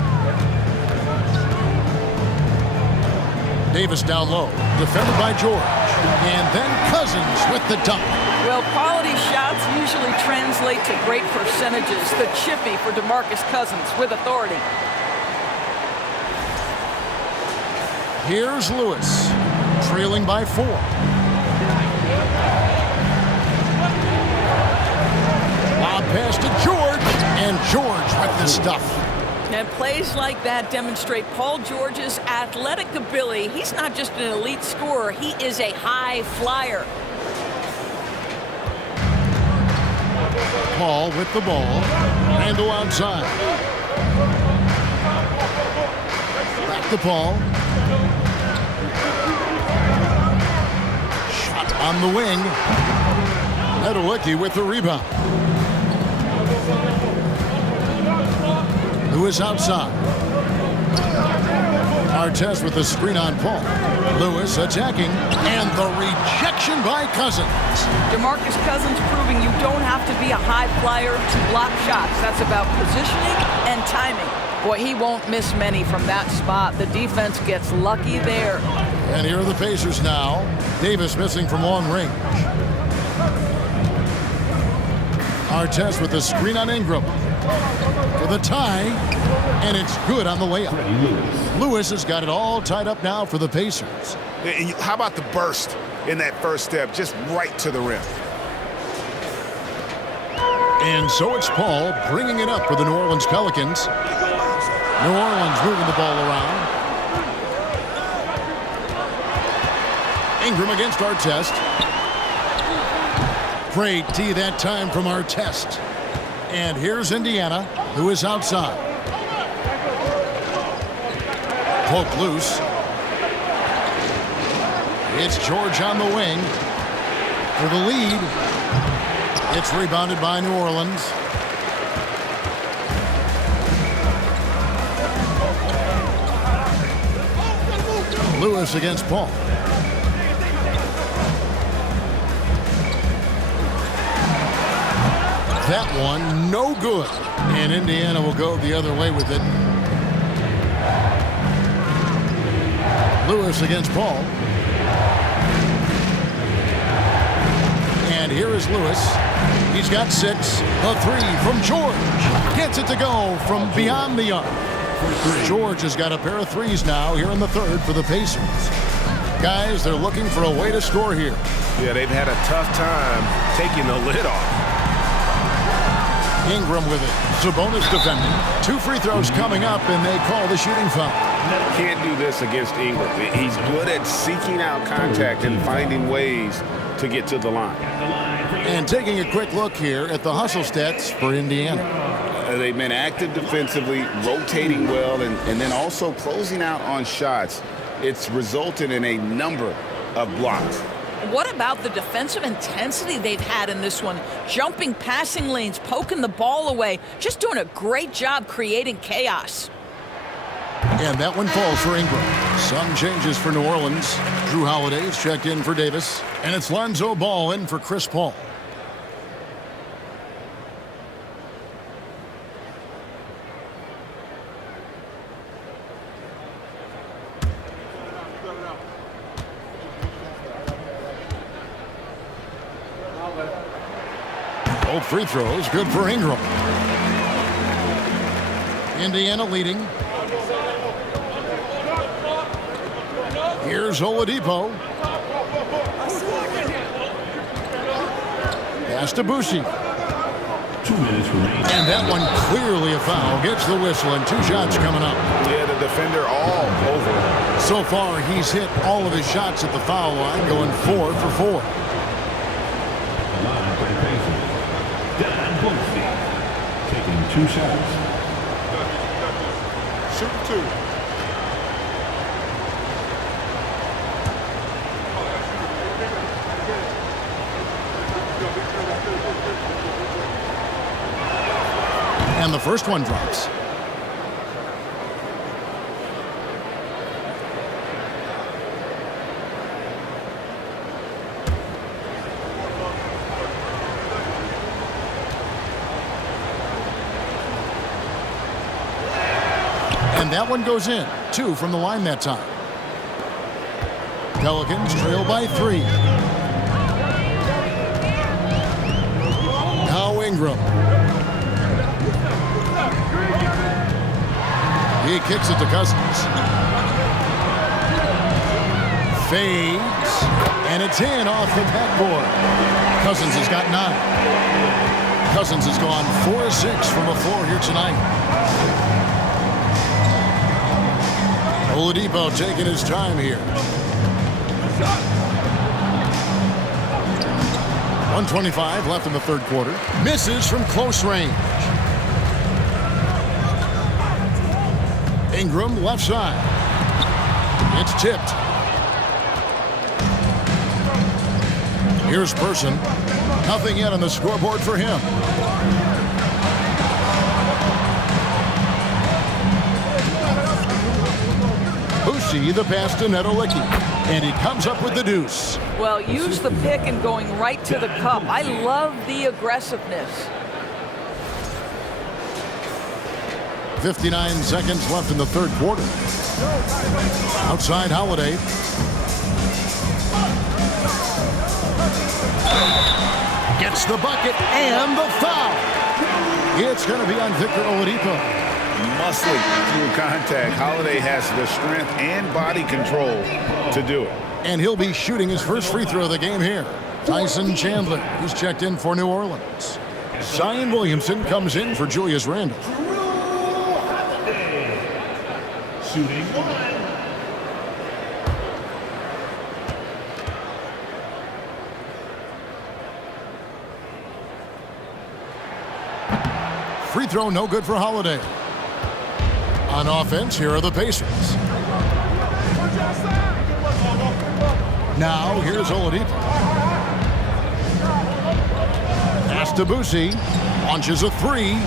Davis down low, defended by George. And then Cousins with the dunk. Well, quality shots usually translate to great percentages. The chippy for DeMarcus Cousins with authority. Here's Lewis, trailing by 4. Lob pass to George, and George with the stuff. And plays like that demonstrate Paul George's athletic ability. He's not just an elite scorer, he is a high flyer. Paul with the ball. Randall outside. Back to Paul. Shot on the wing. Nedelicki with the rebound. Lewis outside. Artest with the screen on Paul. Lewis attacking, and the rejection by Cousins. DeMarcus Cousins proving you don't have to be a high flyer to block shots. That's about positioning and timing. Boy, he won't miss many from that spot. The defense gets lucky there. And here are the Pacers now. Davis missing from long range. Artest with the screen on Ingram. For the tie, and it's good on the layup. Lewis has got it all tied up now for the Pacers. How about the burst in that first step, just right to the rim? And so it's Paul bringing it up for the New Orleans Pelicans. New Orleans moving the ball around. Ingram against Artest. Great D that time from Artest. And here's Indiana, who is outside. Poke loose. It's George on the wing for the lead. It's rebounded by New Orleans. Lewis against Paul. That one, no good. And Indiana will go the other way with it. Lewis against Paul. And here is Lewis. He's got 6. A 3 from George. Gets it to go from beyond the arc. George has got a pair of 3s now here in the third for the Pacers. Guys, they're looking for a way to score here. Yeah, they've had a tough time taking the lid off. Ingram with it. Sabonis defending. 2 free throws coming up, and they call the shooting foul. Can't do this against Ingram. He's good at seeking out contact and finding ways to get to the line. And taking a quick look here at the hustle stats for Indiana. They've been active defensively, rotating well, and then also closing out on shots. It's resulted in a number of blocks. What about the defensive intensity they've had in this one? Jumping passing lanes, poking the ball away, just doing a great job creating chaos. And that one falls for Ingram. Some changes for New Orleans. Drew Holiday's checked in for Davis. And it's Lonzo Ball in for Chris Paul. Both free throws, good for Ingram. Indiana leading. Here's Oladipo. Pass to Boucher. 2 minutes remaining. And that one clearly a foul. Gets the whistle and 2 shots coming up. Yeah, the defender all over. So far, he's hit all of his shots at the foul line, going 4 for 4. The line for the Pacers. Don Boosie taking 2 shots. Shoot 2. And the first one drops. And that one goes in. 2 from the line that time. Pelicans trail by 3. Now Ingram. He kicks it to Cousins. Fades. And it's in off the backboard. Cousins has got 9. Cousins has gone 4-6 from the floor here tonight. Oladipo taking his time here. 1:25 left in the third quarter. Misses from close range. Ingram left side. It's tipped. Here's Person. Nothing yet on the scoreboard for him. Busi the pass to Nedolicki. And he comes up with the deuce. Well, use the pick and going right to the cup. I love the aggressiveness. 59 seconds left in the third quarter. Outside Holiday. Gets the bucket and the foul. It's going to be on Victor Oladipo. Muscling through contact. Holiday has the strength and body control to do it. And he'll be shooting his first free throw of the game here. Tyson Chandler, who's checked in for New Orleans. Zion Williamson comes in for Julius Randle. Shooting 1. Free throw no good for Holiday. On offense, here are the Pacers. Now, here's Oladipo. Pass to Busi. Launches a three.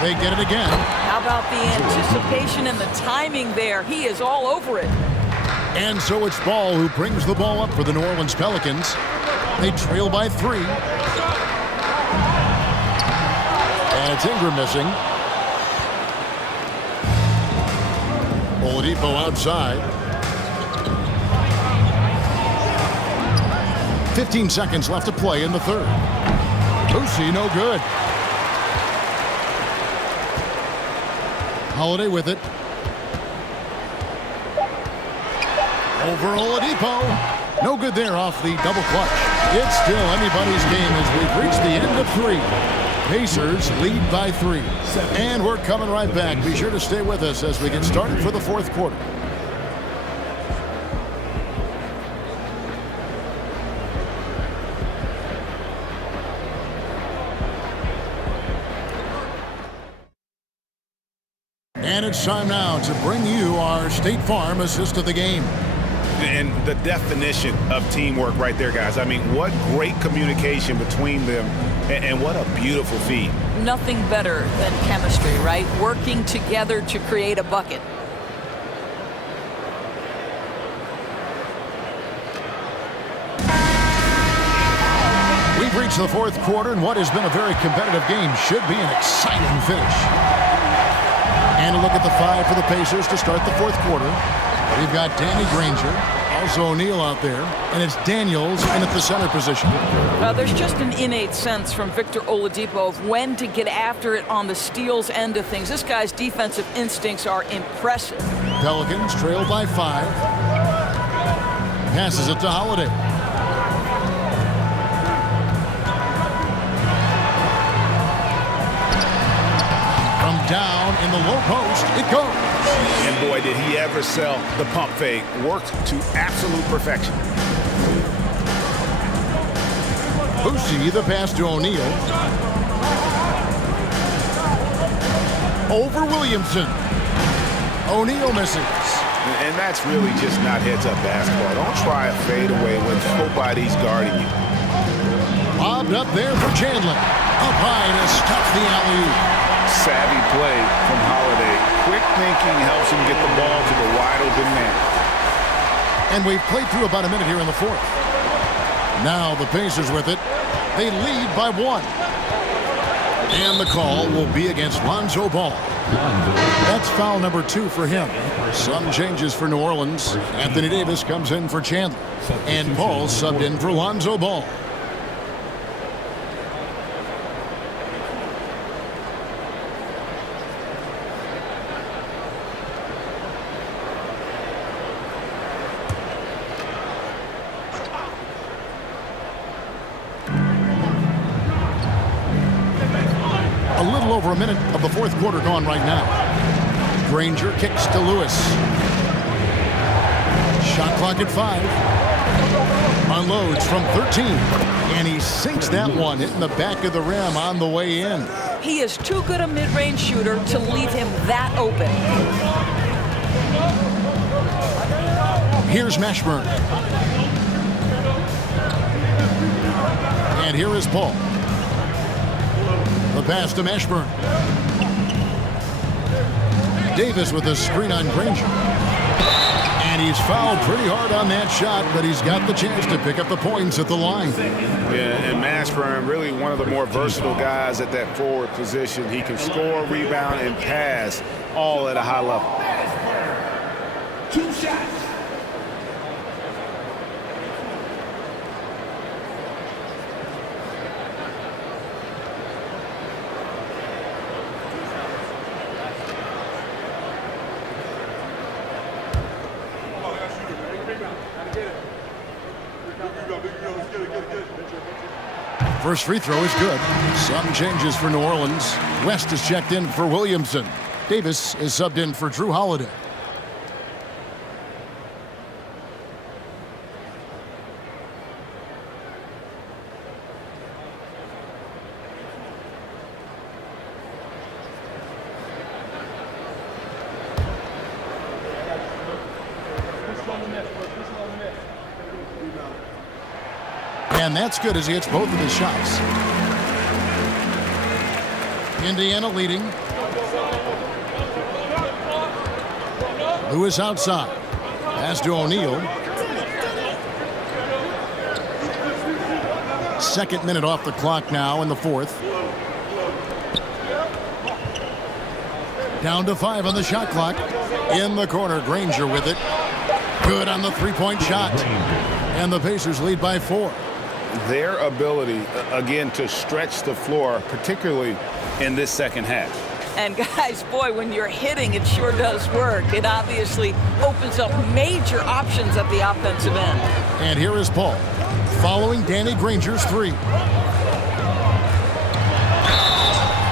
They get it again. How about the anticipation and the timing there? He is all over it. And so it's Ball who brings the ball up for the New Orleans Pelicans. They trail by 3. And it's Ingram missing. Oladipo outside. 15 seconds left to play in the third. Busi no good. Holiday with it. Over Oladipo. No good there off the double clutch. It's still anybody's game as we've reached the end of 3. Pacers lead by 3. And we're coming right back. Be sure to stay with us as we get started for the fourth quarter. And it's time now to bring you our State Farm assist of the game. And the definition of teamwork right there, guys. I mean, what great communication between them, and what a beautiful feed. Nothing better than chemistry, right? Working together to create a bucket. We've reached the fourth quarter, and what has been a very competitive game should be an exciting finish. And a look at the 5 for the Pacers to start the fourth quarter. We've got Danny Granger, also O'Neal out there, and it's Daniels in at the center position. There's just an innate sense from Victor Oladipo of when to get after it on the steals end of things. This guy's defensive instincts are impressive. Pelicans trail by 5. Passes it to Holiday. From down in the low post, it goes. And boy, did he ever sell the pump fake. Worked to absolute perfection. Busi the pass to O'Neal. Over Williamson. O'Neal misses. And that's really just not heads-up basketball. Don't try a fadeaway when nobody's guarding you. Lobbed up there for Chandler. Up high to stuff the alley-oop. Savvy play from Holiday. Quick thinking helps him get the ball to the wide open man. And we've played through about a minute here in the fourth. Now the Pacers with it. They lead by 1. And the call will be against Lonzo Ball. That's foul number 2 for him. Some changes for New Orleans. Anthony Davis comes in for Chandler. And Ball subbed in for Lonzo Ball. A little over a minute of the fourth quarter gone right now. Granger kicks to Lewis. Shot clock at 5. Unloads from 13. And he sinks that one, hitting the back of the rim on the way in. He is too good a mid-range shooter to leave him that open. Here's Mashburn. And here is Paul. The pass to Mashburn. Davis with a screen on Granger. And he's fouled pretty hard on that shot, but he's got the chance to pick up the points at the line. Yeah, and Mashburn, really one of the more versatile guys at that forward position. He can score, rebound, and pass all at a high level. 2 shots. First free throw is good. Some changes for New Orleans. West is checked in for Williamson. Davis is subbed in for Drew Holiday. And that's good as he hits both of his shots. Indiana leading. Lewis outside. Pass to O'Neal. Second minute off the clock now in the fourth. Down to 5 on the shot clock. In the corner, Granger with it. Good on the three-point shot. And the Pacers lead by 4. Their ability, again, to stretch the floor, particularly in this second half. And guys, boy, when you're hitting, it sure does work. It obviously opens up major options at the offensive end. And here is Paul, following Danny Granger's 3.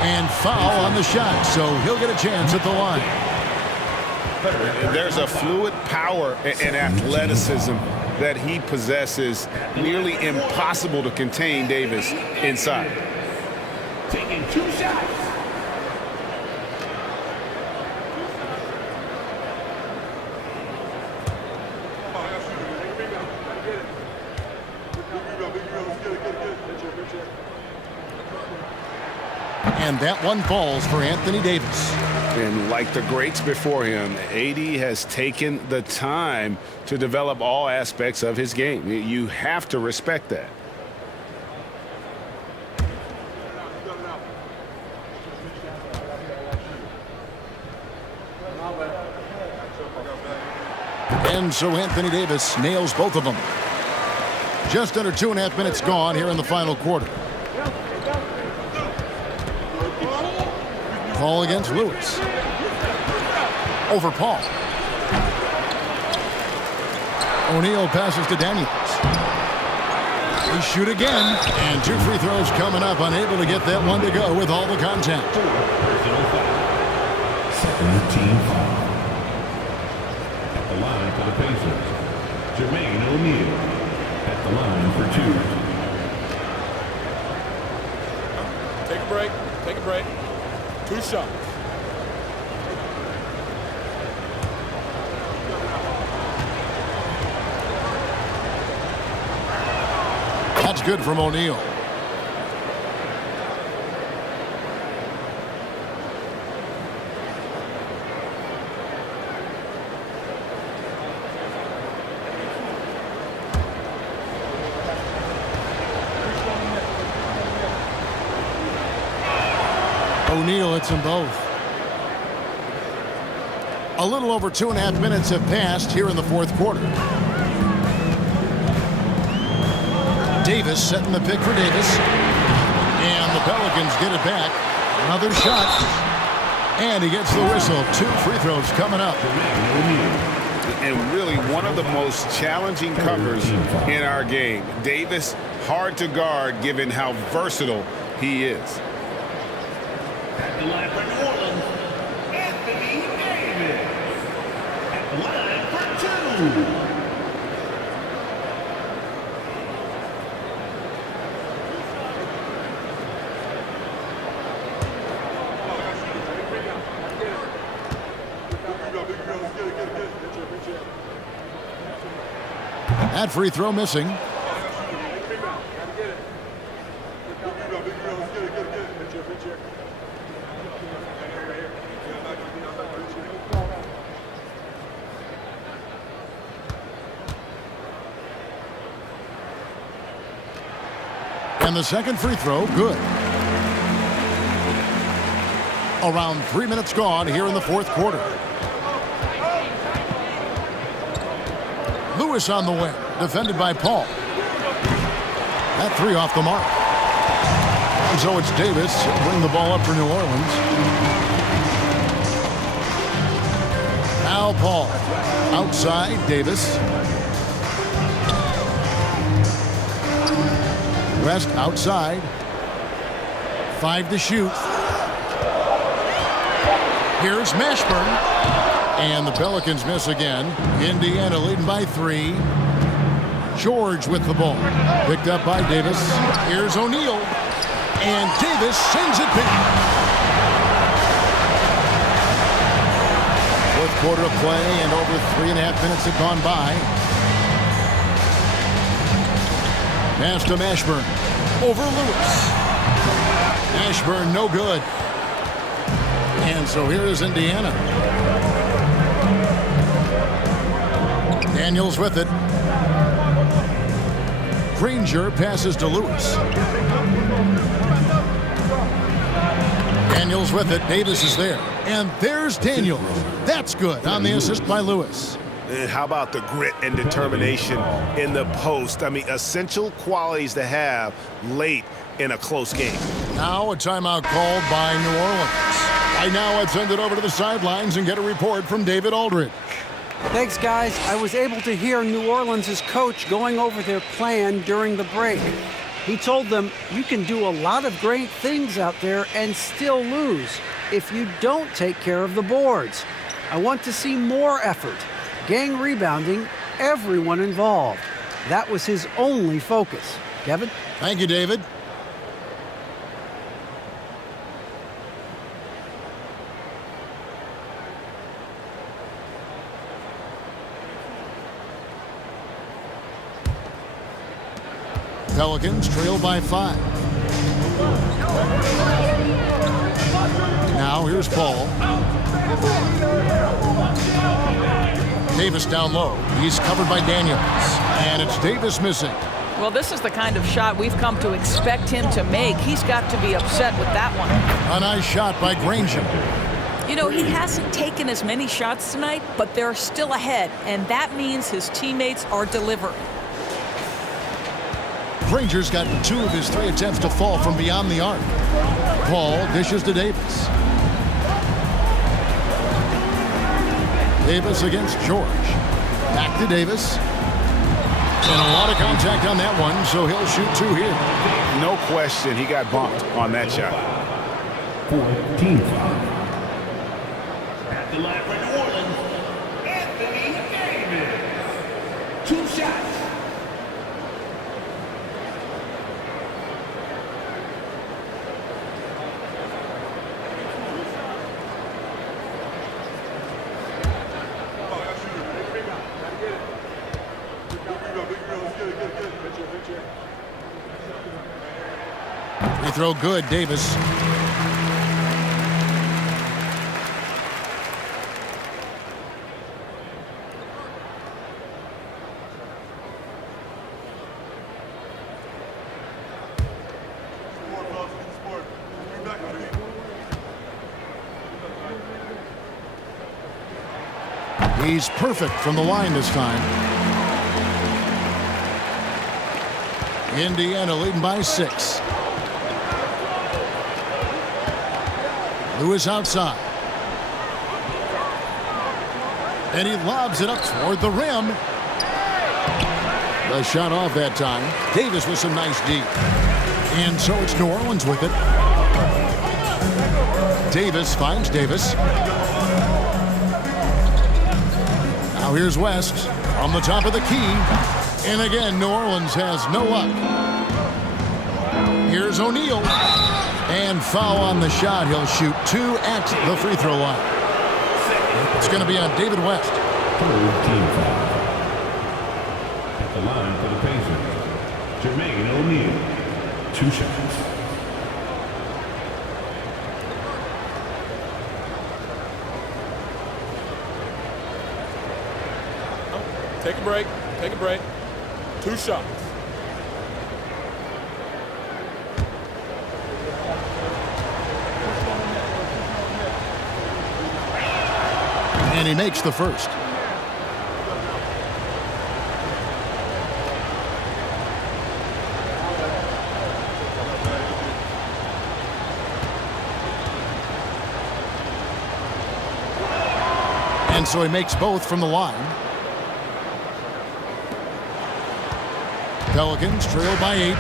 And foul on the shot, so he'll get a chance at the line. There's a fluid power and athleticism that he possesses, nearly impossible to contain Davis inside. Taking 2 shots. And that one falls for Anthony Davis. And like the greats before him, AD has taken the time to develop all aspects of his game. You have to respect that. And so Anthony Davis nails both of them. Just under 2.5 minutes gone here in the final quarter. Paul against Lewis. Over Paul. O'Neal passes to Daniels. They shoot again, and 2 free throws coming up, unable to get that one to go with all the contact. Second team foul. At the line for the Pacers, Jermaine O'Neal. At the line for 2. Take a break. Take a break. 2 shots. That's good from O'Neal. O'Neal hits them both. A little over 2.5 minutes have passed here in the fourth quarter. Davis setting the pick for Davis. And the Pelicans get it back. Another shot. And he gets the whistle. 2 free throws coming up. And really one of the most challenging covers in our game. Davis, hard to guard given how versatile he is. At the line for New Orleans, Anthony Davis. At the line for 2. That free throw missing. And the second free throw, good. Around 3 minutes gone here in the fourth quarter. Lewis on the wing, defended by Paul. That three off the mark. And so it's Davis. He'll bring the ball up for New Orleans. Now Paul. Outside, Davis. West outside. 5 to shoot. Here's Mashburn. And the Pelicans miss again. Indiana leading by 3. George with the ball. Picked up by Davis. Here's O'Neal. And Davis sends it back. Fourth quarter of play, and over 3.5 minutes have gone by. Pass to Mashburn. Over Lewis. Mashburn no good. And so here is Indiana. Daniels with it. Granger passes to Lewis. Daniels with it. Davis is there. And there's Daniels. That's good on the assist by Lewis. And how about the grit and determination in the post? I mean, essential qualities to have late in a close game. Now a timeout called by New Orleans. Right now, I'd send it over to the sidelines and get a report from David Aldridge. Thanks, guys. I was able to hear New Orleans' coach going over their plan during the break. He told them, you can do a lot of great things out there and still lose if you don't take care of the boards. I want to see more effort. Gang rebounding, everyone involved. That was his only focus. Kevin? Thank you, David. Pelicans trail by 5. Now here's Paul. Davis down low. He's covered by Daniels. And it's Davis missing. Well, this is the kind of shot we've come to expect him to make. He's got to be upset with that one. A nice shot by Granger. You know, he hasn't taken as many shots tonight, but they're still ahead, and that means his teammates are delivering. Granger's got 2 of his 3 attempts to fall from beyond the arc. Paul dishes to Davis. Davis against George. Back to Davis. And a lot of contact on that one, so he'll shoot 2 here. No question, he got bumped on that shot. 14 foul. At the line for New Orleans, Anthony Davis. 2 shots. Free throw good, Davis. He's perfect from the line this time. Indiana leading by 6. Lewis outside. And he lobs it up toward the rim. The shot off that time. Davis with some nice D. And so it's New Orleans with it. Davis finds Davis. Now here's West on the top of the key. And again, New Orleans has no luck. Here's O'Neal. And foul on the shot. He'll shoot 2 at the free throw line. It's going to be on David West. 13 foul. At the line. O'Neal, 2 shots. Take a break. Take a break. 2 shots. And he makes the first. And so he makes both from the line. Pelicans trail by 8.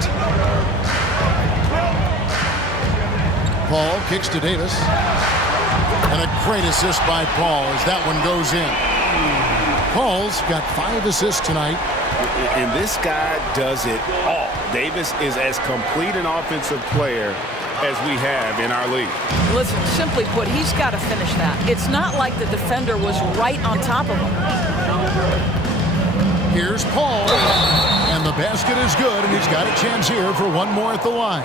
Paul kicks to Davis. And a great assist by Paul as that one goes in. Paul's got 5 assists tonight. And this guy does it all. Davis is as complete an offensive player as we have in our league. Listen, simply put, he's got to finish that. It's not like the defender was right on top of him. Here's Paul. And the basket is good, and he's got a chance here for one more at the line.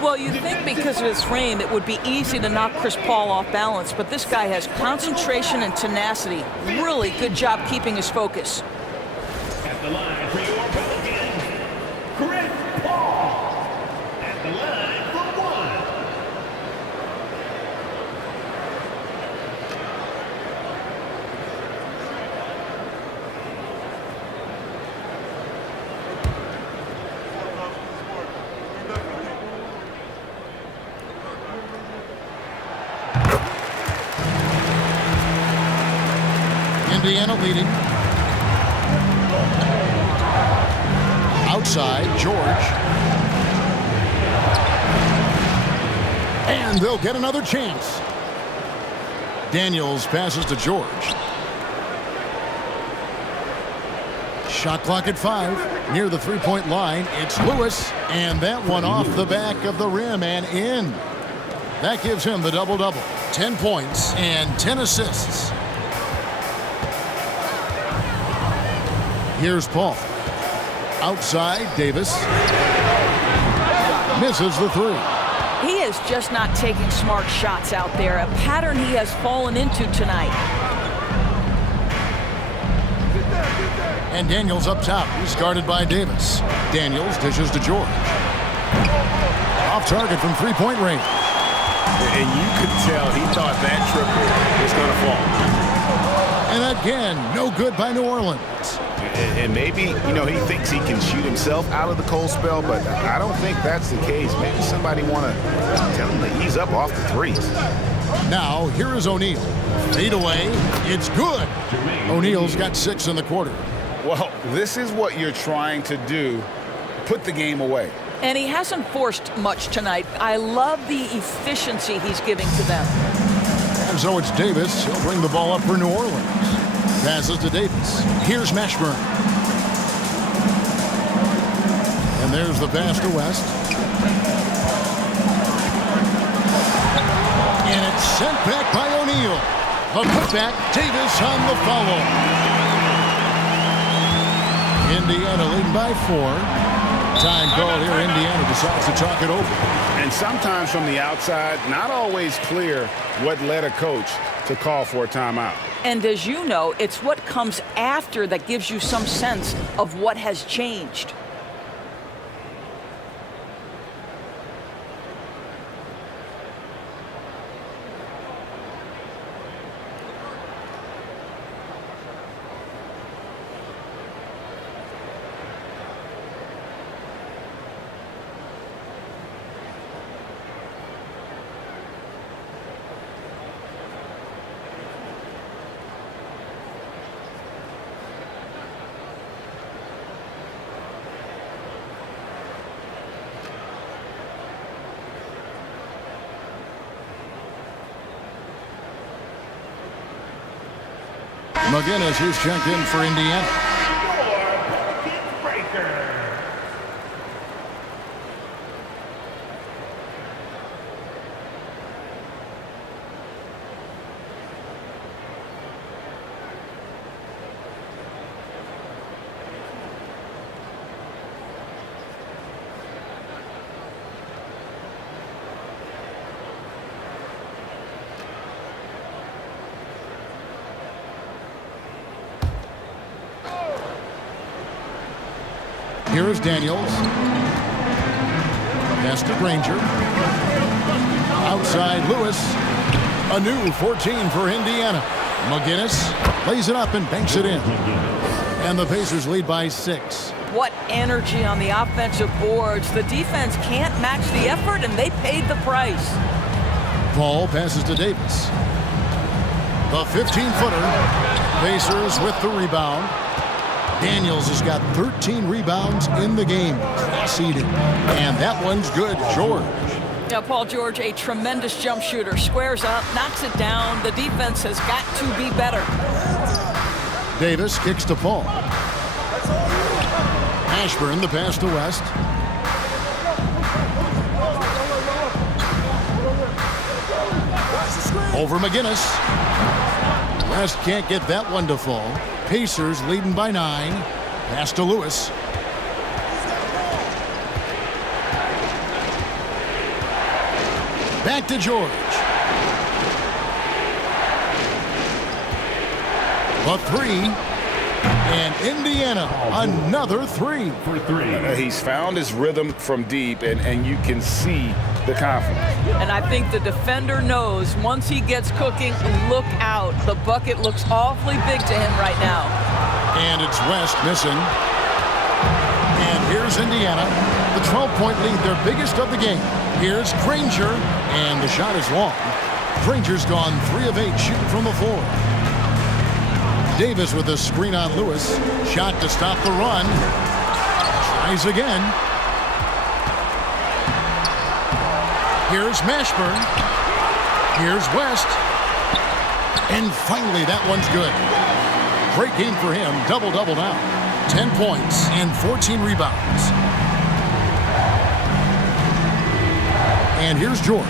Well, you'd think because of his frame, it would be easy to knock Chris Paul off balance, but this guy has concentration and tenacity. Really good job keeping his focus. At the line for your Pelicans, Chris Paul. At the line for 1. Indiana leading. Outside, George. And they'll get another chance. Daniels passes to George. Shot clock at 5. Near the three-point line, it's Lewis. And that one off the back of the rim and in. That gives him the double-double. 10 points and 10 assists. Here's Paul. Outside, Davis. Misses the 3. He is just not taking smart shots out there, a pattern he has fallen into tonight. And Daniels up top. He's guarded by Davis. Daniels dishes to George. Off target from three-point range. And you could tell he thought that triple was going to fall. And again, no good by New Orleans. And maybe, he thinks he can shoot himself out of the cold spell, but I don't think that's the case. Maybe somebody want to tell him to ease up off the threes. Now, here is O'Neal. Fade away. It's good. O'Neal's got 6 in the quarter. Well, this is what you're trying to do. Put the game away. And he hasn't forced much tonight. I love the efficiency he's giving to them. And so it's Davis. He'll bring the ball up for New Orleans. Passes to Davis. Here's Mashburn. And there's the pass to West. And it's sent back by O'Neal. The putback, Davis on the follow. Indiana leading by 4. Time called here. Indiana decides to talk it over. And sometimes from the outside, not always clear what led a coach to call for a timeout. And as you know, it's what comes after that gives you some sense of what has changed. McGinnis, who's checked in for Indiana. Here's Daniels. Pass to Granger. Outside Lewis. A new 14 for Indiana. McGinnis lays it up and banks it in. And the Pacers lead by 6. What energy on the offensive boards. The defense can't match the effort, and they paid the price. Paul passes to Davis. The 15-footer. Pacers with the rebound. Daniels has got 13 rebounds in the game. Class-eating. And that one's good. George. Yeah, Paul George, a tremendous jump shooter. Squares up, knocks it down. The defense has got to be better. Davis kicks to Paul. Ashburn, the pass to West. Over McGinnis. West can't get that one to fall. Pacers leading by 9. Pass to Lewis. Back to George. A 3. And Indiana, another 3. For 3. He's found his rhythm from deep, and you can see the confidence. And I think the defender knows once he gets cooking, look out. The bucket looks awfully big to him right now. And it's West missing. And here's Indiana. The 12-point lead, their biggest of the game. Here's Granger, and the shot is long. Granger's gone 3 of 8 shooting from the floor. Davis with a screen on Lewis. Shot to stop the run. Tries again. Here's Mashburn. Here's West. And finally, that one's good. Great game for him. Double-double now. 10 points and 14 rebounds. And here's George.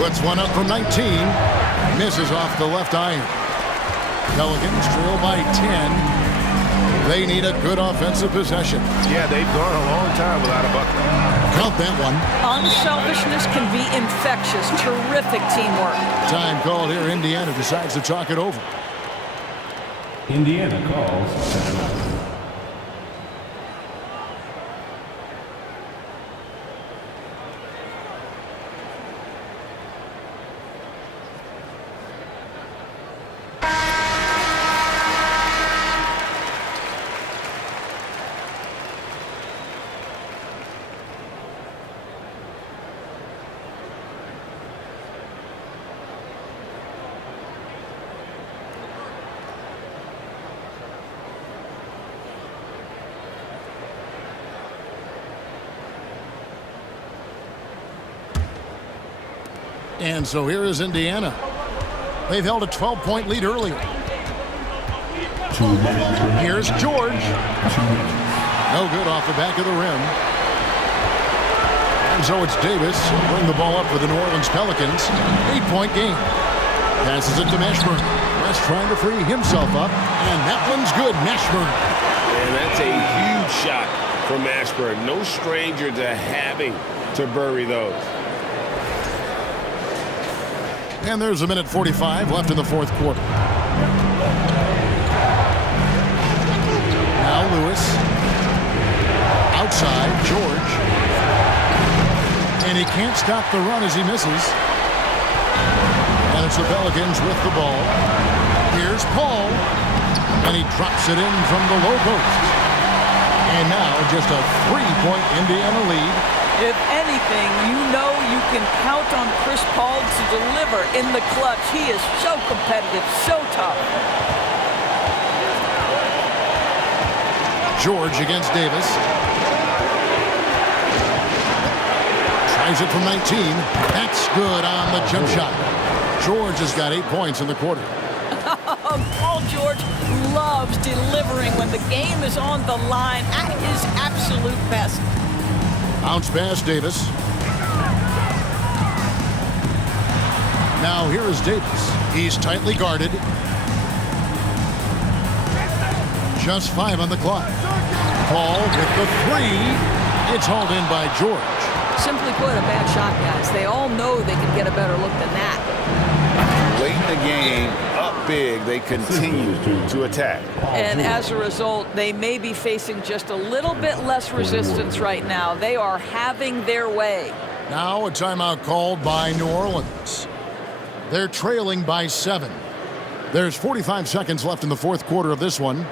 Puts one up from 19. Misses off the left iron. Pelicans trail by 10. They need a good offensive possession. Yeah, they've gone a long time without a bucket. Count that one. Unselfishness can be infectious. Terrific teamwork. Time called here. Indiana decides to talk it over. Indiana calls timeout. And so here is Indiana. They've held a 12-point lead earlier. 2 minutes remaining. Here's George. 2 minutes. No good off the back of the rim. And so it's Davis. Bring the ball up for the New Orleans Pelicans. 8-point game. Passes it to Mashburn. West trying to free himself up. And that one's good. Mashburn. And that's a huge shot from Ashburn. No stranger to having to bury those. And there's a minute 45 left in the fourth quarter. Now Lewis. Outside, George. And he can't stop the run as he misses. And it's the Pelicans with the ball. Here's Paul. And he drops it in from the low post. And now just a 3-point Indiana lead. If anything, you know you can count on Chris Paul to deliver in the clutch. He is so competitive, so tough. George against Davis. Tries it from 19. That's good on the jump shot. George has got 8 points in the quarter. Paul George loves delivering when the game is on the line at his absolute best. Bounce pass, Davis. Now here is Davis. He's tightly guarded. Just 5 on the clock. Paul with the 3. It's hauled in by George. Simply put, a bad shot, guys. They all know they can get a better look than that. Late in the game, up big, they continue to attack. And as a result, they may be facing just a little bit less resistance right now. They are having their way. Now a timeout called by New Orleans. They're trailing by 7. There's 45 seconds left in the fourth quarter of this one.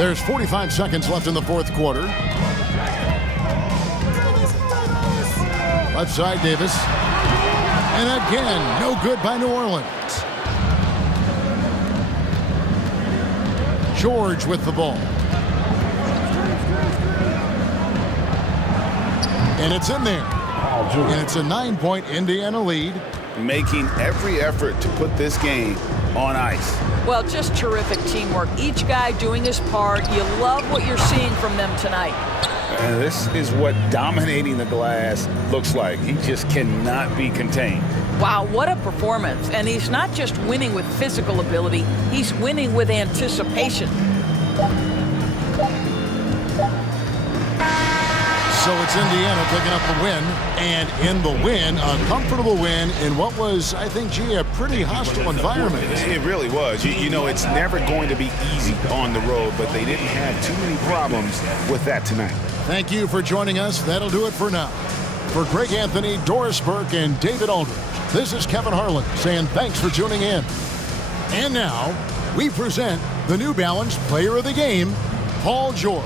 There's 45 seconds left in the fourth quarter. Left side, Davis. And again, no good by New Orleans. George with the ball. And it's in there. And it's a 9-point Indiana lead. Making every effort to put this game on ice. Well, just terrific teamwork. Each guy doing his part. You love what you're seeing from them tonight. And this is what dominating the glass looks like. He just cannot be contained. Wow, what a performance. And he's not just winning with physical ability, he's winning with anticipation. So it's Indiana picking up the win, and in the win, a comfortable win in what was, I think, gee, a pretty hostile environment. It really was. You know, it's never going to be easy on the road, but they didn't have too many problems with that tonight. Thank you for joining us. That'll do it for now. For Greg Anthony, Doris Burke, and David Aldridge, this is Kevin Harlan saying thanks for tuning in. And now, we present the New Balance Player of the Game, Paul George.